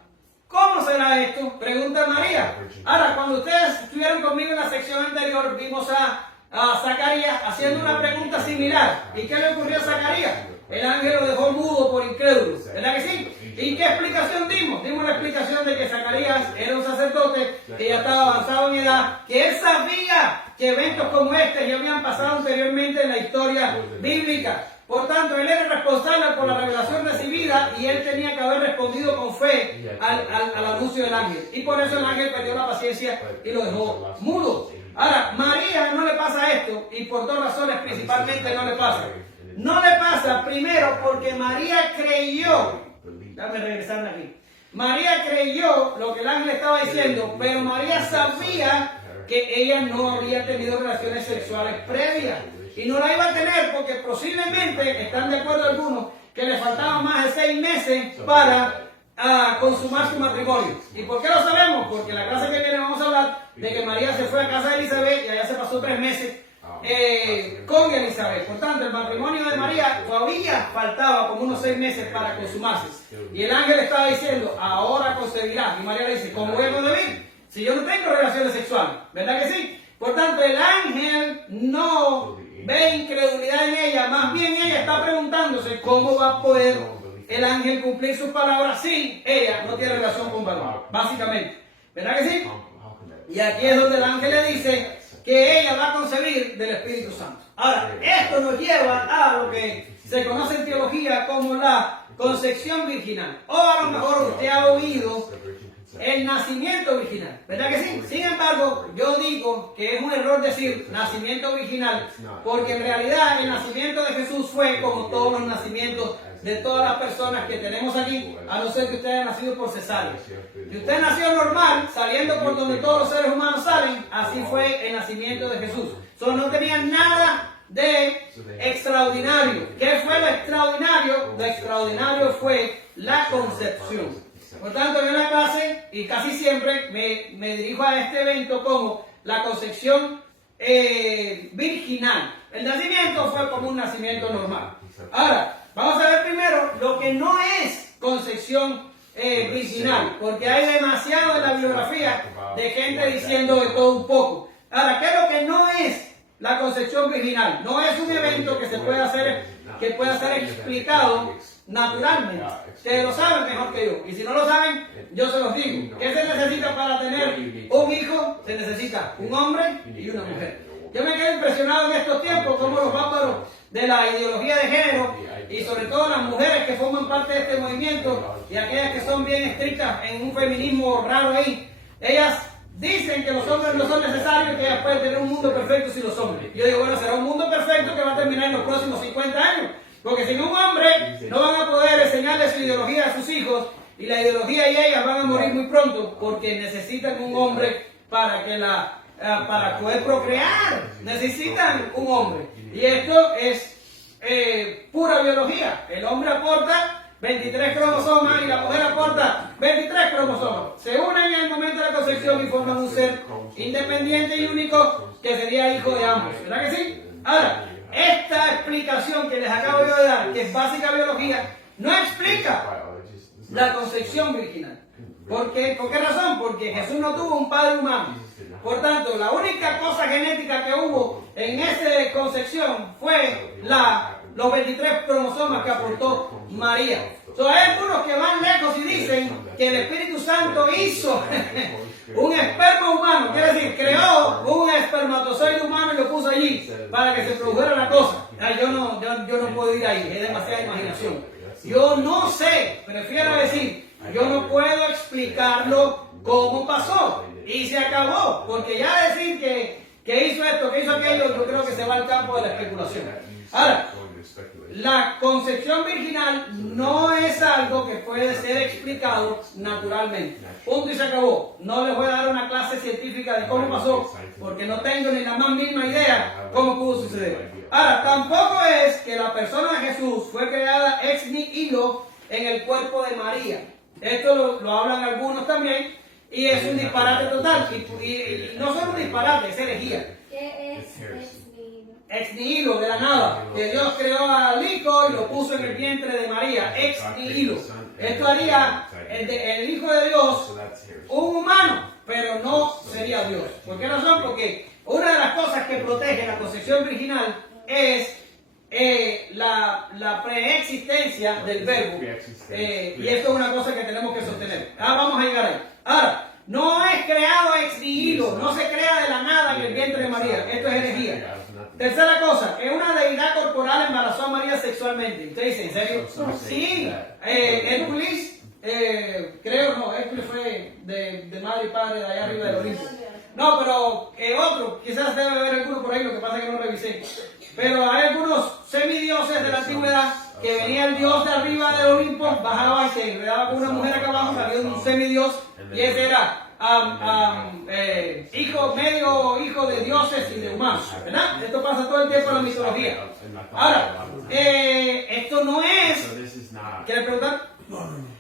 ¿cómo será esto? Pregunta María. Ahora, cuando ustedes estuvieron conmigo en la sección anterior, vimos a Zacarías haciendo una pregunta similar. ¿Y qué le ocurrió a Zacarías? El ángel lo dejó mudo por incrédulo, ¿verdad que sí? ¿Y qué explicación dimos? Dimos la explicación de que Zacarías era un sacerdote que ya estaba avanzado en edad, que él sabía que eventos como este ya habían pasado anteriormente en la historia bíblica. Por tanto, él era responsable por la revelación recibida y él tenía que haber respondido con fe al anuncio del ángel. Y por eso el ángel perdió la paciencia y lo dejó mudo. Ahora, María no le pasa esto, y por dos razones principalmente no le pasa. No le pasa, primero, porque María creyó. Déjame regresarme aquí. María creyó lo que el ángel estaba diciendo, pero María sabía que ella no había tenido relaciones sexuales previas. Y no la iba a tener porque posiblemente, están de acuerdo algunos, que le faltaban más de 6 meses para consumar su matrimonio. ¿Y por qué lo sabemos? Porque la clase que viene vamos a hablar de que María se fue a casa de Elizabeth y allá se pasó 3 meses con Elizabeth. Por tanto, el matrimonio de María todavía faltaba como unos 6 meses para consumarse. Y el ángel estaba diciendo, ahora concebirás. Y María le dice, ¿cómo voy a concebir? Si yo no tengo relaciones sexuales, ¿verdad que sí? Por tanto, el ángel no ve incredulidad en ella, más bien ella está preguntándose cómo va a poder el ángel cumplir sus palabras si ella no tiene relación con varón, básicamente. ¿Verdad que sí? Y aquí es donde el ángel le dice que ella va a concebir del Espíritu Santo. Ahora, esto nos lleva a lo que se conoce en teología como la concepción virginal. O a lo mejor usted ha oído el nacimiento virginal, ¿verdad que sí? Sin embargo, yo digo que es un error decir nacimiento virginal, porque en realidad el nacimiento de Jesús fue como todos los nacimientos de todas las personas que tenemos aquí, a no ser que usted haya nacido por cesárea. Si usted nació normal, saliendo por donde todos los seres humanos salen, así fue el nacimiento de Jesús. Solo no tenía nada de extraordinario. ¿Qué fue lo extraordinario? Lo extraordinario fue la concepción. Por tanto, yo en la clase, y casi siempre, me dirijo a este evento como la concepción virginal. El nacimiento fue como un nacimiento normal. Ahora, vamos a ver primero lo que no es concepción virginal, porque hay demasiado en la bibliografía de gente diciendo de todo un poco. Ahora, ¿qué es lo que no es la concepción virginal? No es un evento que se pueda hacer, que pueda ser explicado naturalmente. Ustedes lo saben mejor que yo. Y si no lo saben, yo se los digo. ¿Qué se necesita para tener un hijo? Se necesita un hombre y una mujer. Yo me quedé impresionado en estos tiempos como los bárbaros de la ideología de género y sobre todo las mujeres que forman parte de este movimiento y aquellas que son bien estrictas en un feminismo raro ahí, ellas dicen que los hombres no son necesarios, que ellas pueden tener un mundo perfecto sin los hombres. Yo digo, bueno, será un mundo perfecto que va a terminar en los próximos 50 años. Porque sin un hombre no van a poder enseñarle su ideología a sus hijos y la ideología y ellas van a morir muy pronto porque necesitan un hombre para poder procrear. Necesitan un hombre. Y esto es pura biología. El hombre aporta 23 cromosomas y la mujer aporta 23 cromosomas. Se unen en el momento de la concepción y forman un ser independiente y único que sería hijo de ambos. ¿Verdad que sí? Ahora, esta explicación que les acabo de dar, que es básica biología, no explica la concepción virginal. ¿Por qué razón? Porque Jesús no tuvo un padre humano. Por tanto, la única cosa genética que hubo en esa concepción fue los 23 cromosomas que aportó María. Hay algunos que van lejos y dicen que el Espíritu Santo hizo un esperma humano, quiere decir, creó un espermatozoide humano y lo puso allí para que se produjera la cosa. Yo no puedo ir ahí, es demasiada imaginación. Yo no sé, prefiero decir, yo no puedo explicarlo cómo pasó y se acabó, porque ya decir que hizo esto, que hizo aquello, yo creo que se va al campo de la especulación. Ahora, la concepción virginal no es algo que puede ser explicado naturalmente. Punto y se acabó. No les voy a dar una clase científica de cómo pasó, porque no tengo ni la más mínima idea cómo pudo suceder. Ahora, tampoco es que la persona de Jesús fue creada ex nihilo en el cuerpo de María. Esto lo hablan algunos también, y es un disparate total. Y no disparate, es herejía. ¿Qué It's es heresy. ex nihilo? Ex nihilo, de la nada. Que Dios creó al hijo y lo puso en el vientre de María. Ex nihilo. Esto haría el hijo de Dios So that's heresy. un humano, pero no sería Dios. ¿Por qué razón? Porque una de las cosas que protege la concepción virginal es la preexistencia del verbo. Y esto es una cosa que tenemos que sostener. Vamos a llegar ahí. Ahora, no es creado ex nihilo, no se crea de la nada en el vientre de María. Esto es herejía. Tercera cosa, que una deidad corporal embarazó a María sexualmente. Usted dice, ¿en serio? Sí. Hércules, creo no, Hércules fue de madre y padre de allá arriba del Olimpo. No, pero otro, quizás debe haber alguno por ahí, lo que pasa es que no revisé. Pero hay algunos semidioses de la antigüedad que venía el dios de arriba del Olimpo, bajaba y se enredaba con una mujer acá abajo, salió de un semidios, y ese era medio hijo de dioses y de humanos, ¿verdad? Esto pasa todo el tiempo en la mitología. Ahora, esto no es, So this is not. ¿quieres preguntar?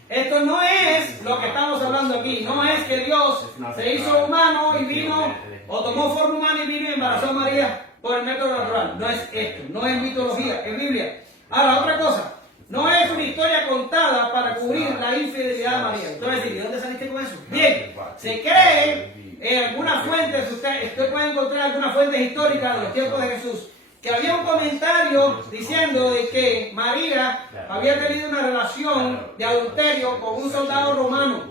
Esto no es lo que estamos hablando aquí, no es que Dios se hizo humano y vino, o tomó forma humana y vino y embarazó a María por el método natural. No es esto, no es mitología, es Biblia. Ahora, otra cosa, no es una historia contada para cubrir la infidelidad de María. Usted va a decir, ¿de dónde saliste con eso? Bien, se cree en algunas fuentes, usted puede encontrar algunas fuentes históricas de los tiempos de Jesús, que había un comentario diciendo de que María había tenido una relación de adulterio con un soldado romano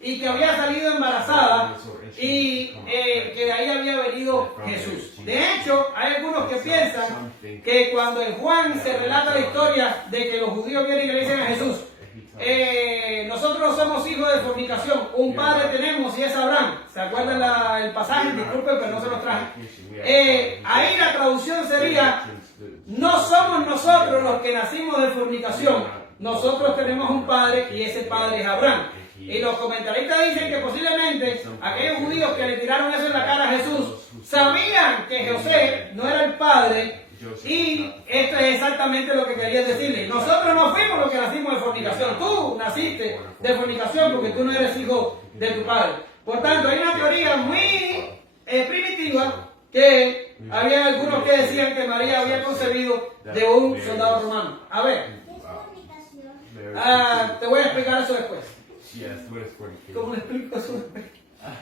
y que había salido embarazada y que de ahí había venido Jesús. De hecho, hay algunos que piensan que cuando en Juan se relata la historia de que los judíos vienen y le dicen a Jesús, nosotros no somos hijos de fornicación, un padre tenemos y es Abraham. ¿Se acuerdan el pasaje? Disculpen, pero no se los traje. Ahí la traducción sería, no somos nosotros los que nacimos de fornicación, nosotros tenemos un padre y ese padre es Abraham. Y los comentaristas dicen que posiblemente aquellos judíos que le tiraron eso en la cara a Jesús sabían que José no era el padre. Y esto es exactamente lo que quería decirle. Nosotros no fuimos los que nacimos de fornicación. Tú naciste de fornicación porque tú no eres hijo de tu padre. Por tanto, hay una teoría muy primitiva que había algunos que decían que María había concebido de un soldado romano. A ver, te voy a explicar eso después. ¿Cómo le explico eso después?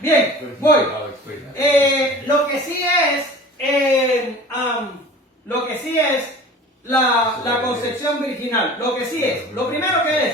Bien, voy. Lo que sí es la concepción virginal. Lo que sí es, lo primero que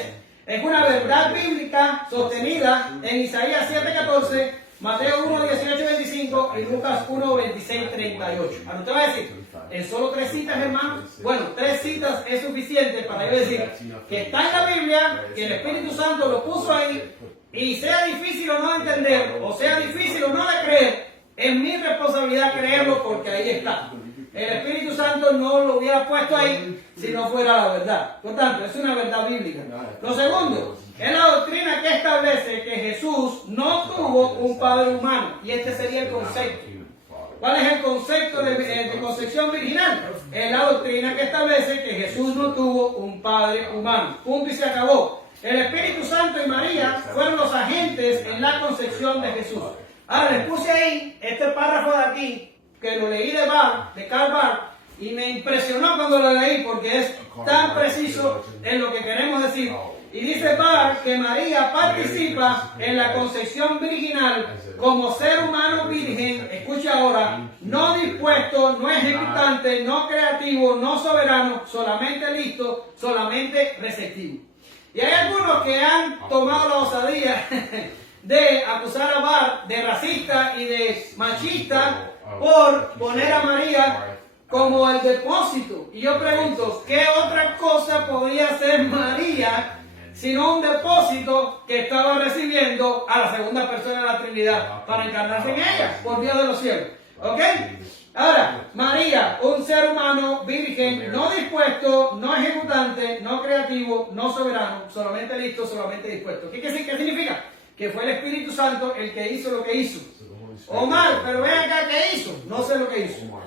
es una verdad bíblica sostenida en Isaías 7:14, Mateo 1:18-25 y Lucas 1:26-38. Ahora usted va a decir, ¿en solo 3 citas, hermano? Bueno, 3 citas es suficiente para yo decir que está en la Biblia, que el Espíritu Santo lo puso ahí, y sea difícil o no de entender, o sea difícil o no de creer, es mi responsabilidad creerlo porque ahí está. El Espíritu Santo no lo hubiera puesto ahí si no fuera la verdad. Por tanto, es una verdad bíblica. Lo segundo, es la doctrina que establece que Jesús no tuvo un padre humano. Y este sería el concepto. ¿Cuál es el concepto de concepción virginal? Es la doctrina que establece que Jesús no tuvo un padre humano. Punto y se acabó. El Espíritu Santo y María fueron los agentes en la concepción de Jesús. Ahora les puse ahí este párrafo de aquí, que lo leí de Karl Barth, y me impresionó cuando lo leí porque es tan preciso en lo que queremos decir. Y dice Barth que María participa en la concepción virginal como ser humano virgen, escucha ahora, no dispuesto, no ejecutante, no creativo, no soberano, solamente listo, solamente receptivo. Y hay algunos que han tomado la osadía de acusar a Barth de racista y de machista por poner a María como el depósito. Y yo pregunto, ¿qué otra cosa podría ser María sino un depósito que estaba recibiendo a la segunda persona de la Trinidad para encarnarse en ella, por Dios de los cielos? ¿Ok? Ahora, María, un ser humano virgen, no dispuesto, no ejecutante, no creativo, no soberano, solamente listo, solamente dispuesto. ¿Qué significa? Que fue el Espíritu Santo el que hizo lo que hizo. Omar, pero ven acá, ¿qué hizo? No sé lo que hizo.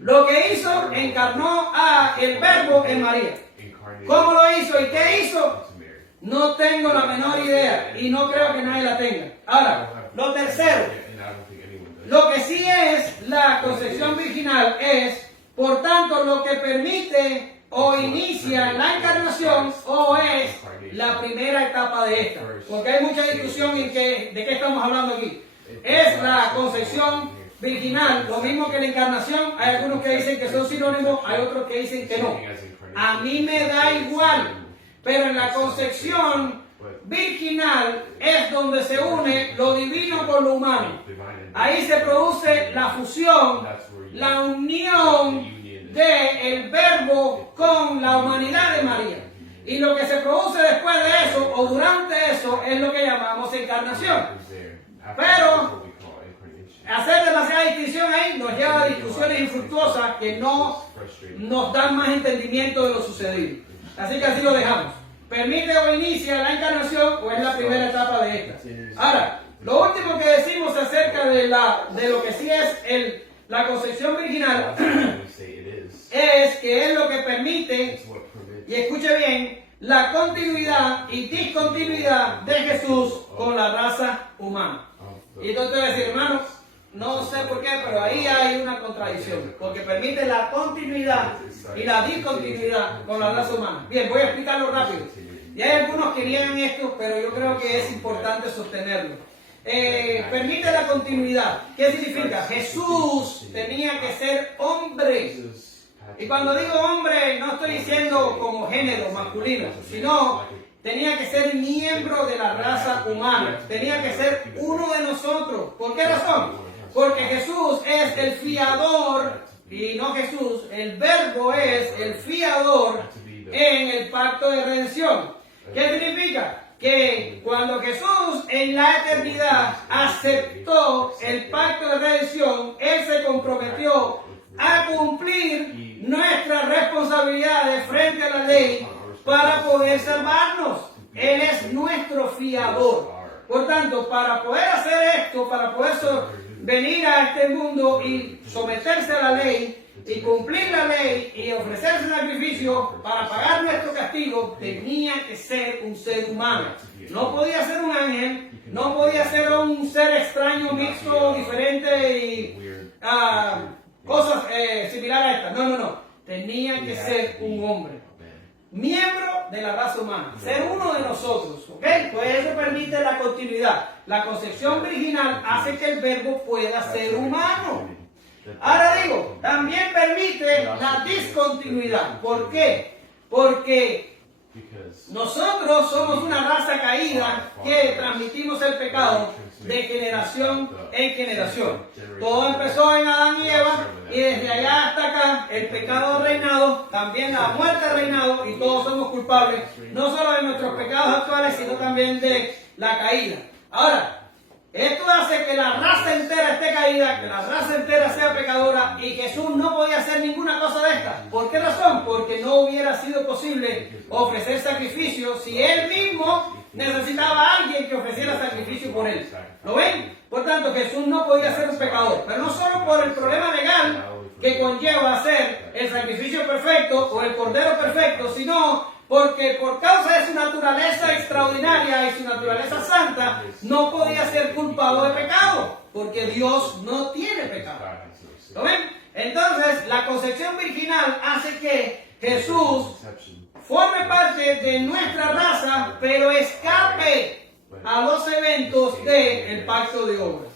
Lo que hizo, encarnó a el Verbo en María. ¿Cómo lo hizo y qué hizo? No tengo la menor idea y no creo que nadie la tenga. Ahora, lo tercero. Lo que sí es la concepción virginal es, por tanto, lo que permite o inicia la encarnación o es la primera etapa de esta. Porque hay mucha discusión en de qué estamos hablando aquí. Es la concepción virginal, lo mismo que la encarnación. Hay algunos que dicen que son sinónimos, hay otros que dicen que no. A mí me da igual, pero en la concepción virginal es donde se une lo divino con lo humano. Ahí se produce la fusión, la unión del verbo con la humanidad de María. Y lo que se produce después de eso o durante eso es lo que llamamos encarnación. Pero hacer demasiada distinción ahí nos lleva a discusiones infructuosas que no nos dan más entendimiento de lo sucedido. Así que así lo dejamos. ¿Permite o inicia la encarnación o es la primera etapa de esta? Ahora, lo último que decimos acerca de lo que sí es la concepción virginal es que es lo que permite, y escuche bien, la continuidad y discontinuidad de Jesús con la raza humana. Y entonces voy a decir, hermanos, no sé por qué, pero ahí hay una contradicción, porque permite la continuidad y la discontinuidad con la raza humana. Bien, voy a explicarlo rápido. Y hay algunos que niegan esto, pero yo creo que es importante sostenerlo. Permite la continuidad. ¿Qué significa? Jesús tenía que ser hombre. Y cuando digo hombre, no estoy diciendo como género masculino, sino tenía que ser miembro de la raza humana. Tenía que ser uno de nosotros. ¿Por qué razón? Porque Jesús es el fiador, y no Jesús, el verbo es el fiador en el pacto de redención. ¿Qué significa? Que cuando Jesús en la eternidad aceptó el pacto de redención, Él se comprometió a cumplir nuestras responsabilidades frente a la ley para poder salvarnos. Él es nuestro fiador. Por tanto, para poder hacer esto, para poder venir a este mundo y someterse a la ley, y cumplir la ley y ofrecerse sacrificio para pagar nuestro castigo, tenía que ser un ser humano. No podía ser un ángel, no podía ser un ser extraño, mixto, diferente y cosas similares a estas. No. Tenía que ser un hombre. Miembro de la raza humana. Ser uno de nosotros. ¿Ok? Pues eso permite la continuidad. La concepción virginal hace que el verbo pueda ser humano. Ahora digo, también permite la discontinuidad. ¿Por qué? Porque nosotros somos una raza caída que transmitimos el pecado de generación en generación. Todo empezó en Adán y Eva, y desde allá hasta acá el pecado ha reinado, también la muerte ha reinado, y todos somos culpables, no solo de nuestros pecados actuales, sino también de la caída. Ahora, esto hace que la raza entera esté caída, que la raza entera sea pecadora, y Jesús no podía hacer ninguna cosa de esta. ¿Por qué razón? Porque no hubiera sido posible ofrecer sacrificio si Él mismo necesitaba a alguien que ofreciera sacrificio por Él. ¿Lo ven? Por tanto, Jesús no podía ser un pecador, pero no solo por el problema legal que conlleva hacer el sacrificio perfecto o el cordero perfecto, sino porque por causa de su naturaleza extraordinaria y su naturaleza santa, no podía ser culpado de pecado, porque Dios no tiene pecado. ¿Lo ven? Entonces, la concepción virginal hace que Jesús forme parte de nuestra raza, pero escape a los eventos del pacto de obras.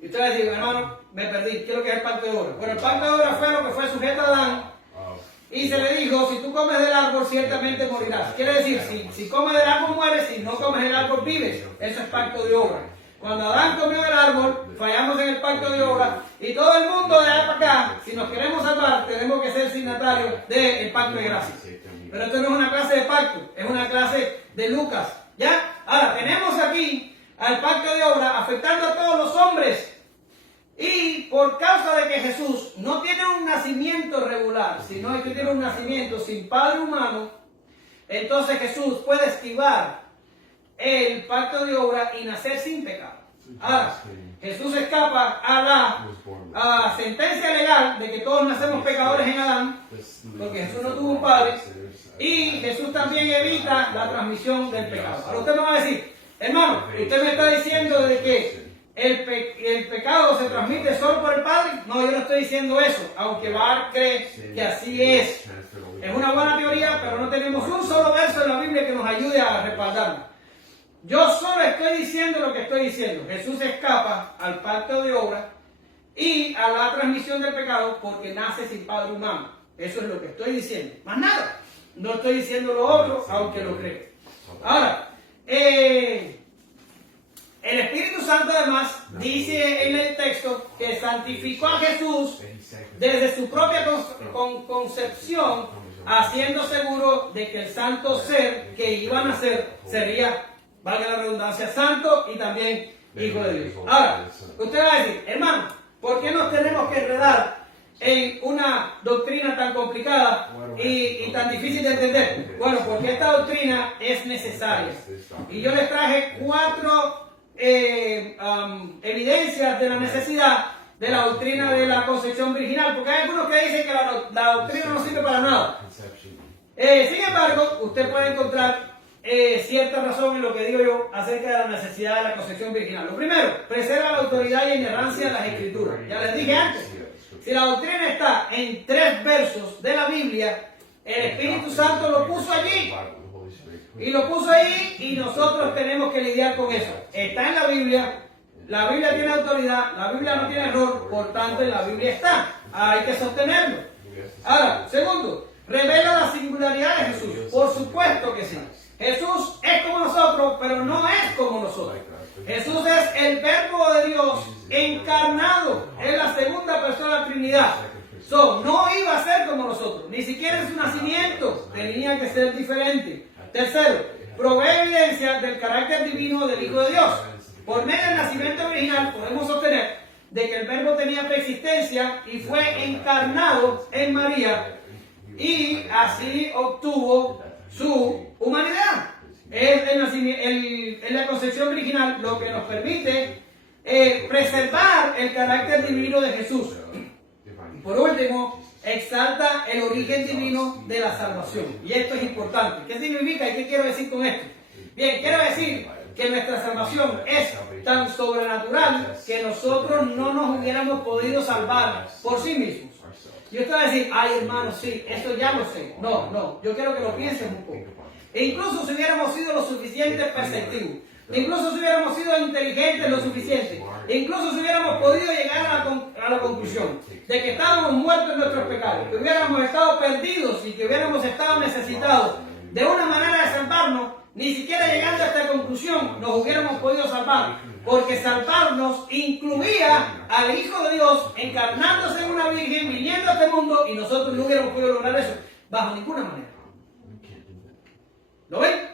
Y usted va a decir, hermano, me perdí, ¿qué es lo que es el pacto de obras? Bueno, el pacto de obras fue lo que fue sujeto a Adán, y se le dijo, si tú comes del árbol, ciertamente morirás. Quiere decir, si comes del árbol mueres, si no comes del árbol vives. Eso es pacto de obras. Cuando Adán comió del árbol, fallamos en el pacto de obras, y todo el mundo de allá para acá, si nos queremos salvar, tenemos que ser signatarios del pacto de gracia. Pero esto no es una clase de pacto, es una clase de Lucas. ¿Ya? Ahora, tenemos aquí al pacto de obras afectando a todos los hombres. Y por causa de que Jesús no tiene un nacimiento regular, sino que tiene un nacimiento sin padre humano, entonces Jesús puede esquivar el pacto de obra y nacer sin pecado. Ahora, Jesús escapa a la sentencia legal de que todos nacemos pecadores en Adán, porque Jesús no tuvo un padre, y Jesús también evita la transmisión del pecado. Ahora usted me va a decir, hermano, usted me está diciendo de que el pecado se transmite solo por el Padre. No, yo no estoy diciendo eso, aunque Bar cree que así es. Es una buena teoría, pero no tenemos un solo verso en la Biblia que nos ayude a respaldarlo. Yo solo estoy diciendo lo que estoy diciendo. Jesús escapa al pacto de obra y a la transmisión del pecado porque nace sin padre humano. Eso es lo que estoy diciendo. Más nada. No estoy diciendo lo otro, aunque lo creo. Ahora, el Espíritu Santo además dice en el texto que santificó a Jesús desde su propia concepción, haciendo seguro de que el santo ser que iba a nacer sería, valga la redundancia, santo y también hijo de Dios. Ahora, usted va a decir, hermano, ¿por qué nos tenemos que enredar en una doctrina tan complicada y tan difícil de entender? Bueno, porque esta doctrina es necesaria. Y yo les traje 4 evidencias de la necesidad de la doctrina de la concepción virginal, porque hay algunos que dicen que la doctrina no sirve para nada. Sin embargo, usted puede encontrar cierta razón en lo que digo yo acerca de la necesidad de la concepción virginal. Lo primero, preserva la autoridad y inerrancia de las escrituras. Ya les dije antes, si la doctrina está en 3 versos de la Biblia, el Espíritu Santo lo puso allí. Y lo puso ahí y nosotros tenemos que lidiar con eso. Está en la Biblia tiene autoridad, la Biblia no tiene error, por tanto en la Biblia está. Hay que sostenerlo. Ahora, segundo, revela la singularidad de Jesús. Por supuesto que sí. Jesús es como nosotros, pero no es como nosotros. Jesús es el Verbo de Dios encarnado. Es la segunda persona de la Trinidad. No iba a ser como nosotros. Ni siquiera en su nacimiento tenía que ser diferente. Tercero, provee evidencia del carácter divino del Hijo de Dios. Por medio del nacimiento original podemos sostener de que el Verbo tenía preexistencia y fue encarnado en María y así obtuvo su humanidad. Es la concepción original lo que nos permite preservar el carácter divino de Jesús. Y por último, exalta el origen divino de la salvación. Y esto es importante. ¿Qué significa y qué quiero decir con esto? Bien, quiero decir que nuestra salvación es tan sobrenatural que nosotros no nos hubiéramos podido salvar por sí mismos. Y usted va a decir, ay hermano, sí, eso ya lo sé. No, yo quiero que lo piensen un poco. E incluso si hubiéramos sido lo suficiente perceptivos, incluso si hubiéramos sido inteligentes lo suficiente, incluso si hubiéramos podido llegar a la conclusión de que estábamos muertos en nuestros pecados, que hubiéramos estado perdidos y que hubiéramos estado necesitados de una manera de salvarnos, ni siquiera llegando a esta conclusión nos hubiéramos podido salvar, porque salvarnos incluía al Hijo de Dios encarnándose en una virgen, viniendo a este mundo, y nosotros no hubiéramos podido lograr eso bajo ninguna manera. ¿Lo ven?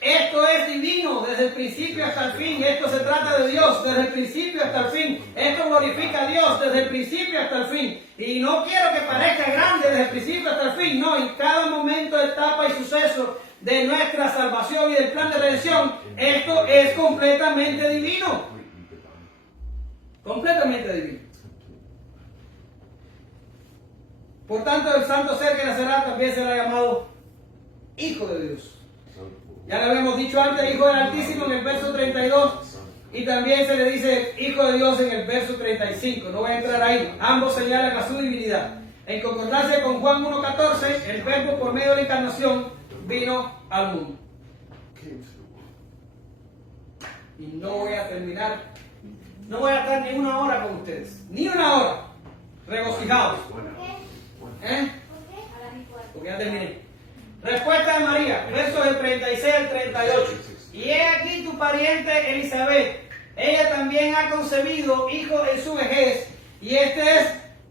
Esto es divino desde el principio hasta el fin. Esto se trata de Dios desde el principio hasta el fin. Esto glorifica a Dios desde el principio hasta el fin. Y no quiero que parezca grande desde el principio hasta el fin. No, en cada momento, etapa y suceso de nuestra salvación y del plan de redención, esto es completamente divino. Completamente divino. Por tanto, el santo ser que nacerá también será llamado Hijo de Dios. Ya lo habíamos dicho antes, Hijo del Altísimo en el verso 32, y también se le dice Hijo de Dios en el verso 35. No voy a entrar ahí. Ambos señalan a su divinidad. En concordancia con Juan 1:14, el Verbo por medio de la encarnación vino al mundo. Y no voy a terminar, no voy a estar ni una hora con ustedes, ni una hora, regocijados. Porque ya terminé. Respuesta de María, versos del 36 al 38. Y he aquí tu pariente Elizabeth, ella también ha concebido hijo en su vejez, y este es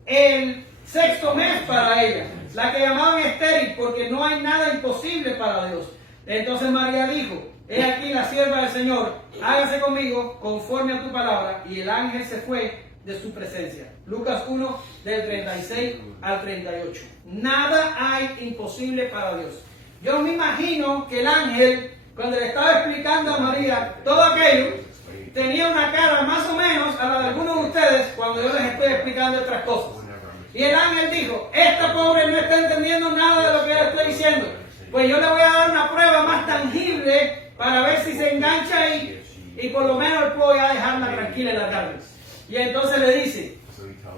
el 6º mes para ella, la que llamaban estéril, porque no hay nada imposible para Dios. Entonces María dijo, he aquí la sierva del Señor, hágase conmigo conforme a tu palabra, y el ángel se fue de su presencia. Lucas 1, del 36 al 38. Nada hay imposible para Dios. Yo me imagino que el ángel, cuando le estaba explicando a María todo aquello, tenía una cara más o menos a la de algunos de ustedes cuando yo les estoy explicando otras cosas. Y el ángel dijo, esta pobre no está entendiendo nada de lo que le estoy diciendo. Pues yo le voy a dar una prueba más tangible para ver si se engancha ahí. Y y por lo menos él puede dejarla tranquila en la tarde. Y entonces le dice,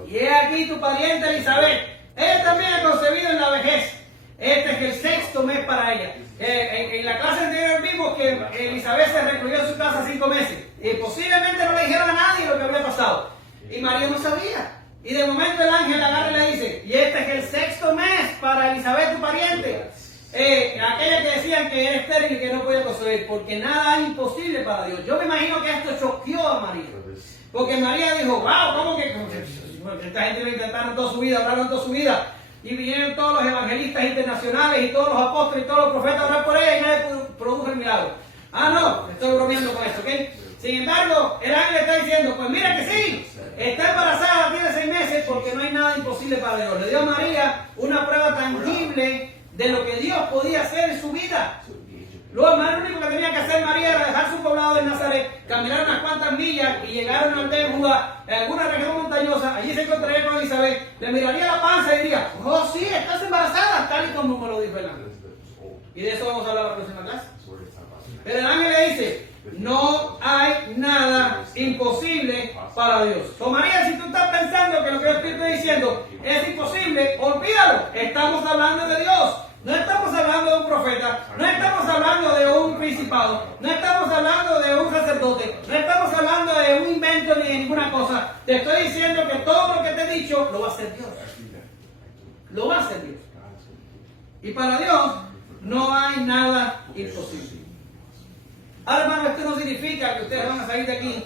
y he aquí tu pariente Elizabeth, ella también ha concebido en la vejez. Este es el sexto mes para ella. En la clase anterior vimos que Elizabeth se recluyó en su casa 5 meses. Y posiblemente no le dijeron a nadie lo que había pasado. Y María no sabía. Y de momento el ángel agarra y le dice, y este es el sexto mes para Elizabeth, tu pariente. Aquella que decían que era estéril y que no podía concebir, porque nada es imposible para Dios. Yo me imagino que esto choqueó a María. Porque María dijo, wow, ¿cómo que esta gente lo intentaron toda su vida, hablaron toda su vida? Y vinieron todos los evangelistas internacionales y todos los apóstoles y todos los profetas a hablar por ella y nadie produjo el milagro. Ah, no, estoy bromeando con esto, ¿ok? Sin embargo, el ángel está diciendo, pues mira que sí, está embarazada, tiene 6 meses porque no hay nada imposible para Dios. Le dio a María una prueba tangible de lo que Dios podía hacer en su vida. Luego, lo único que tenía que hacer María era dejar su poblado de Nazaret, caminar unas cuantas millas y llegar a una aldea Judá, en alguna región montañosa. Allí se encontraría con Elizabeth, le miraría la panza y diría, oh sí, estás embarazada, tal y como me lo dijo el ángel. Y de eso vamos a hablar en la próxima clase. Pero el ángel le dice, no hay nada imposible para Dios. So, María, si tú estás pensando que lo que yo estoy diciendo es imposible, olvídalo. Estamos hablando de Dios. No estamos hablando de un profeta, no estamos hablando de un principado, no estamos hablando de un sacerdote, no estamos hablando de un invento ni de ninguna cosa. Te estoy diciendo que todo lo que te he dicho lo va a hacer Dios. Lo va a hacer Dios. Y para Dios no hay nada imposible. Ahora, hermano, esto no significa que ustedes van a salir de aquí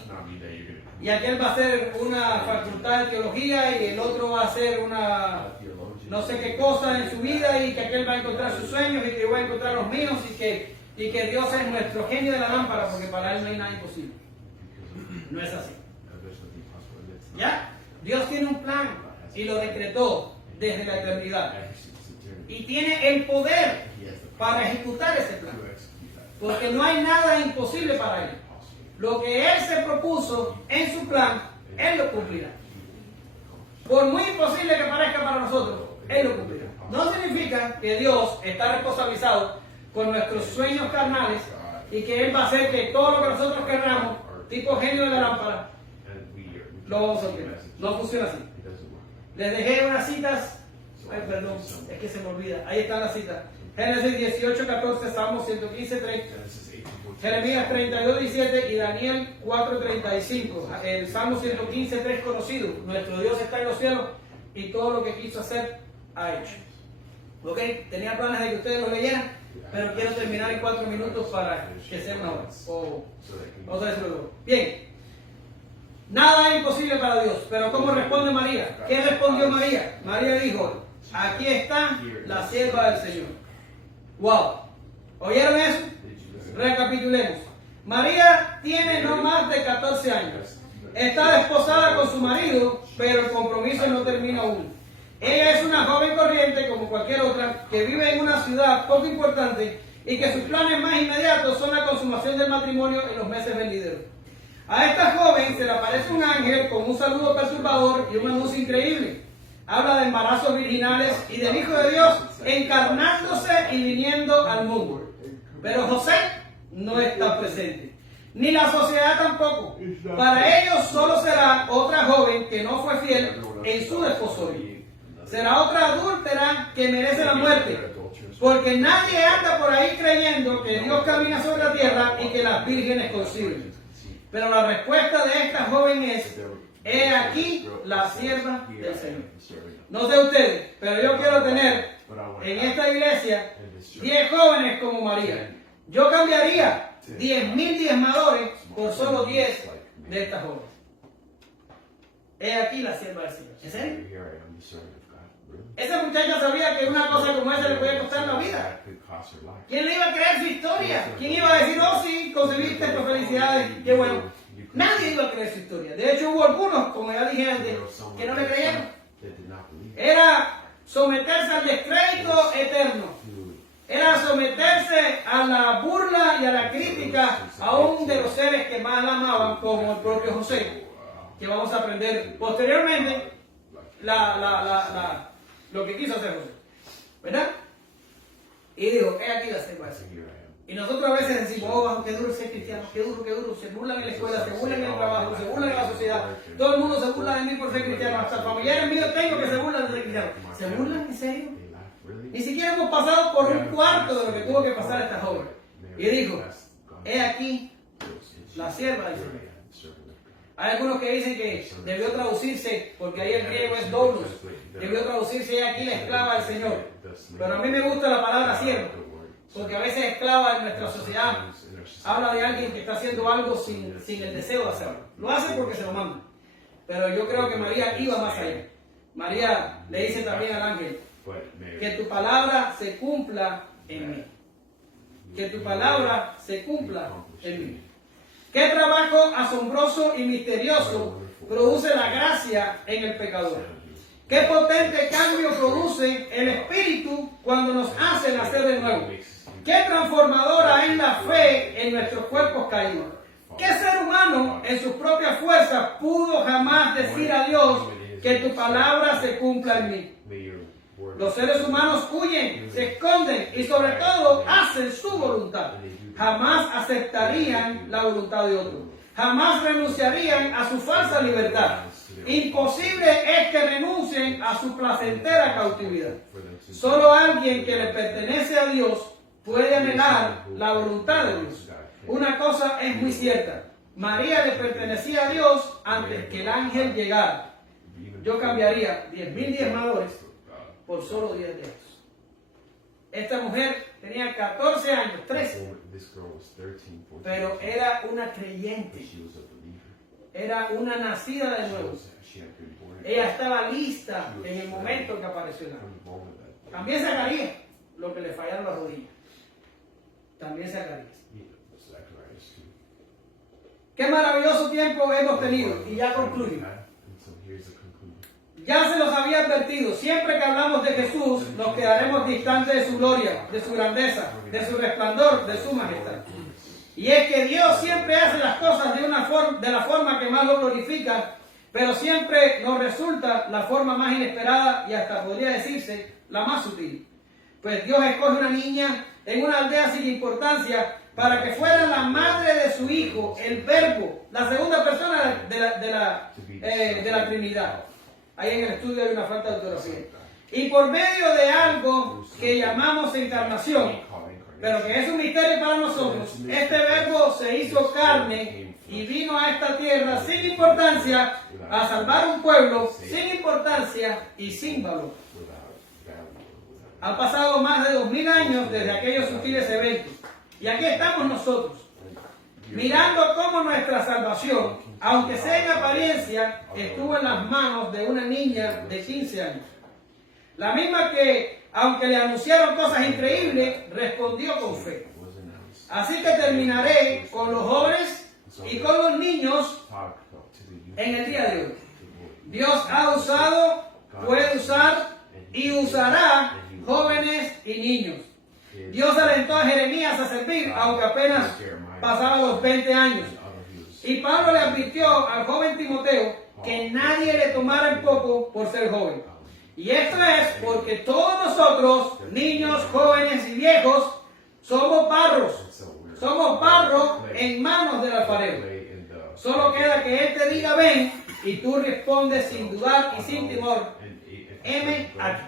y aquel va a hacer una facultad de teología y el otro va a hacer una no sé qué cosa en su vida y que aquel va a encontrar sus sueños y que yo voy a encontrar los míos y que Dios es nuestro genio de la lámpara porque para Él no hay nada imposible. No es así. ¿Ya? Dios tiene un plan y lo decretó desde la eternidad. Y tiene el poder para ejecutar ese plan. Porque no hay nada imposible para Él. Lo que Él se propuso en su plan, Él lo cumplirá. Por muy imposible que parezca para nosotros, Él lo cumplirá. No significa que Dios está responsabilizado con nuestros sueños carnales y que Él va a hacer que todo lo que nosotros queramos, tipo genio de la lámpara, lo vamos a obtener. No funciona así. Les dejé unas citas. Ay, perdón, es que se me olvida. Ahí están las citas. Génesis 18, 14, Salmos 115, 3, Jeremías 32, 17 y Daniel 4, 35. El Salmo 115, 3 conocido. Nuestro Dios está en los cielos y todo lo que quiso hacer ha hecho. Ok, tenía planes de que ustedes lo leyeran, pero quiero terminar en 4 minutos para que sea una hora. Vamos a decirlo luego. Bien, nada es imposible para Dios, pero ¿cómo responde María? ¿Qué respondió María? María dijo, aquí está la sierva del Señor. Wow, ¿oyeron eso? Recapitulemos. María tiene no más de 14 años. Está desposada con su marido, pero el compromiso no termina aún. Ella es una joven corriente como cualquier otra que vive en una ciudad poco importante y que sus planes más inmediatos son la consumación del matrimonio en los meses venideros. A esta joven se le aparece un ángel con un saludo perturbador y un anuncio increíble. Habla de embarazos virginales y del Hijo de Dios encarnándose y viniendo al mundo. Pero José no está presente, ni la sociedad tampoco. Para ellos solo será otra joven que no fue fiel en su desposorio. Será otra adúltera que merece la muerte, porque nadie anda por ahí creyendo que Dios camina sobre la tierra y que las vírgenes conciben. Pero la respuesta de esta joven es: he aquí la sierva del Señor. No sé ustedes, pero yo quiero tener en esta iglesia 10 jóvenes como María. Yo cambiaría 10,000 diezmadores por solo 10 de estas jóvenes. He aquí la sierva del Señor. ¿En serio? Esa muchacha sabía que una cosa como esa le podía costar la vida. ¿Quién le iba a creer su historia? ¿Quién iba a decir, oh sí, concebiste, pero felicidades, qué bueno? Nadie iba a creer su historia. De hecho, hubo algunos, como ya dije antes, que no le creyeron. Era someterse al descrédito eterno. Era someterse a la burla y a la crítica aún de los seres que más la amaban, como el propio José, que vamos a aprender posteriormente lo que quiso hacer José, ¿verdad? Y dijo, he aquí la sierva del Señor. Y nosotros a veces decimos, oh, qué duro ser cristiano, qué duro, se burlan en la escuela, se burlan en el trabajo, se burlan en la sociedad. Todo el mundo se burla de mí por ser cristiano, hasta familiares míos tengo que se burlan de ser cristiano. ¿Se burlan en serio? Ni siquiera hemos pasado por un cuarto de lo que tuvo que pasar esta joven. Y dijo, he aquí la sierva del Señor. Hay algunos que dicen que debió traducirse, porque ahí el griego es doulos, debió traducirse he aquí la esclava del Señor. Pero a mí me gusta la palabra sierva, porque a veces esclava en nuestra sociedad habla de alguien que está haciendo algo sin el deseo de hacerlo. Lo hace porque se lo manda. Pero yo creo que María iba más allá. María le dice también al ángel, que tu palabra se cumpla en mí. Que tu palabra se cumpla en mí. Qué trabajo asombroso y misterioso produce la gracia en el pecador. Qué potente cambio produce el Espíritu cuando nos hace nacer de nuevo. Qué transformadora es la fe en nuestros cuerpos caídos. ¿Qué ser humano en sus propias fuerzas pudo jamás decir a Dios que tu palabra se cumpla en mí? Los seres humanos huyen, se esconden y sobre todo hacen su voluntad. Jamás aceptarían la voluntad de otro. Jamás renunciarían a su falsa libertad. Imposible es que renuncien a su placentera cautividad. Solo alguien que le pertenece a Dios puede anhelar la voluntad de Dios. Una cosa es muy cierta. María le pertenecía a Dios antes que el ángel llegara. Yo cambiaría 10,000 diezmadores por solo 10 de ellos. Esta mujer tenía 14 años, 13, pero era una creyente. Era una nacida de nuevo. Ella estaba lista en el momento que apareció el ángel. También Zacarías, lo que le fallaron las rodillas. También Zacarías. Qué maravilloso tiempo hemos tenido. Y ya concluyo. Ya se los había advertido, siempre que hablamos de Jesús, nos quedaremos distantes de su gloria, de su grandeza, de su resplandor, de su majestad. Y es que Dios siempre hace las cosas de la forma que más lo glorifica, pero siempre nos resulta la forma más inesperada y hasta podría decirse la más sutil. Pues Dios escoge una niña en una aldea sin importancia para que fuera la madre de su hijo, el Verbo, la segunda persona de la Trinidad. Ahí en el estudio hay una falta de ortografía. Y por medio de algo que llamamos encarnación, pero que es un misterio para nosotros, este Verbo se hizo carne y vino a esta tierra sin importancia a salvar un pueblo sin importancia y sin valor. Han pasado más de 2000 años desde aquellos sutiles eventos y aquí estamos nosotros, mirando cómo nuestra salvación, aunque sea en apariencia, estuvo en las manos de una niña de 15 años. La misma que, aunque le anunciaron cosas increíbles, respondió con fe. Así que terminaré con los jóvenes y con los niños en el día de hoy. Dios ha usado, puede usar y usará jóvenes y niños. Dios alentó a Jeremías a servir, aunque apenas pasaba los 20 años. Y Pablo le advirtió al joven Timoteo que nadie le tomara el poco por ser joven. Y esto es porque todos nosotros, niños, jóvenes y viejos, somos barros. Somos barro en manos del alfarero. Solo queda que Él te diga ven y tú respondes sin dudar y sin temor. Heme aquí.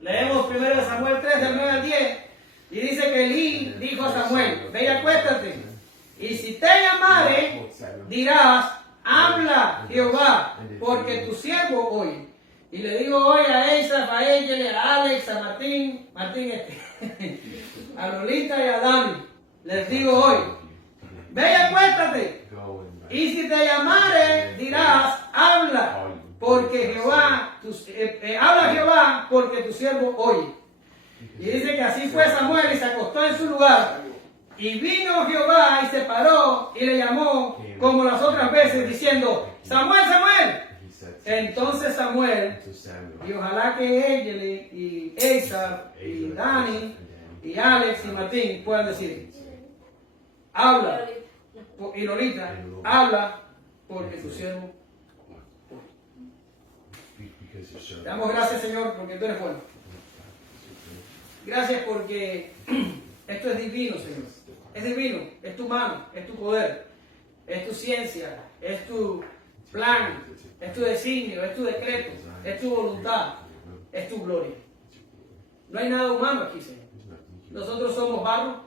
Leemos 1 Samuel 3 del 9 al 10 y dice que Elí dijo a Samuel, ve y acuéstate. Y si te llamare, dirás, habla Jehová, porque tu siervo oye. Y le digo hoy a Eisa, a Ejele, a Alex, a Martín a Lolita y a Dani, les digo hoy, ve y acuéstate. Y si te llamare, dirás, habla, porque Jehová, habla Jehová, porque tu siervo oye. Y dice que así fue Samuel y se acostó en su lugar. Y vino Jehová y se paró y le llamó como las otras veces diciendo, Samuel, Samuel. Entonces Samuel, y ojalá que Ejele y Esa y Dani y Alex y Martín puedan decir, habla, y Lolita, habla porque tu siervo. Te damos gracias, Señor, porque tú eres bueno. Gracias porque esto es divino, Señor. Es divino, es tu mano, es tu poder, es tu ciencia, es tu plan, es tu designio, es tu decreto, es tu voluntad, es tu gloria. No hay nada humano aquí, Señor. Nosotros somos barro,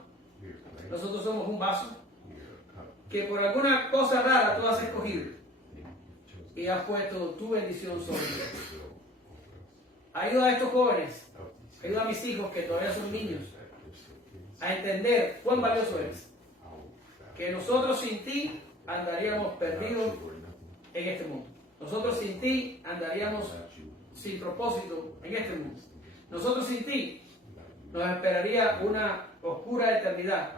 nosotros somos un vaso que por alguna cosa rara tú has escogido y has puesto tu bendición sobre ellos. Ayuda a estos jóvenes, ayuda a mis hijos que todavía son niños a entender cuán valioso eres. Que nosotros sin ti andaríamos perdidos en este mundo. Nosotros sin ti andaríamos sin propósito en este mundo. Nosotros sin ti nos esperaría una oscura eternidad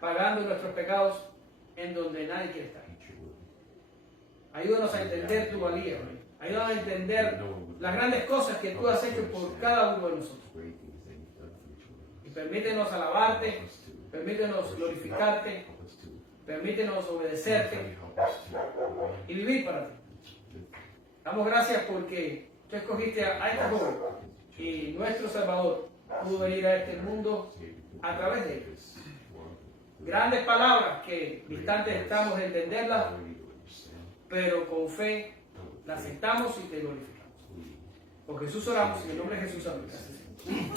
pagando nuestros pecados en donde nadie quiere estar. Ayúdanos a entender tu valía, Rey. Ayúdanos a entender las grandes cosas que tú has hecho por cada uno de nosotros. Y permítenos alabarte, permítenos glorificarte, permítenos obedecerte y vivir para ti. Damos gracias porque tú escogiste a este joven y nuestro Salvador pudo venir a este mundo a través de ellos. Grandes palabras que distantes estamos de entenderlas, pero con fe las aceptamos y te glorificamos. Por Jesús oramos, en el nombre de Jesús. Amén.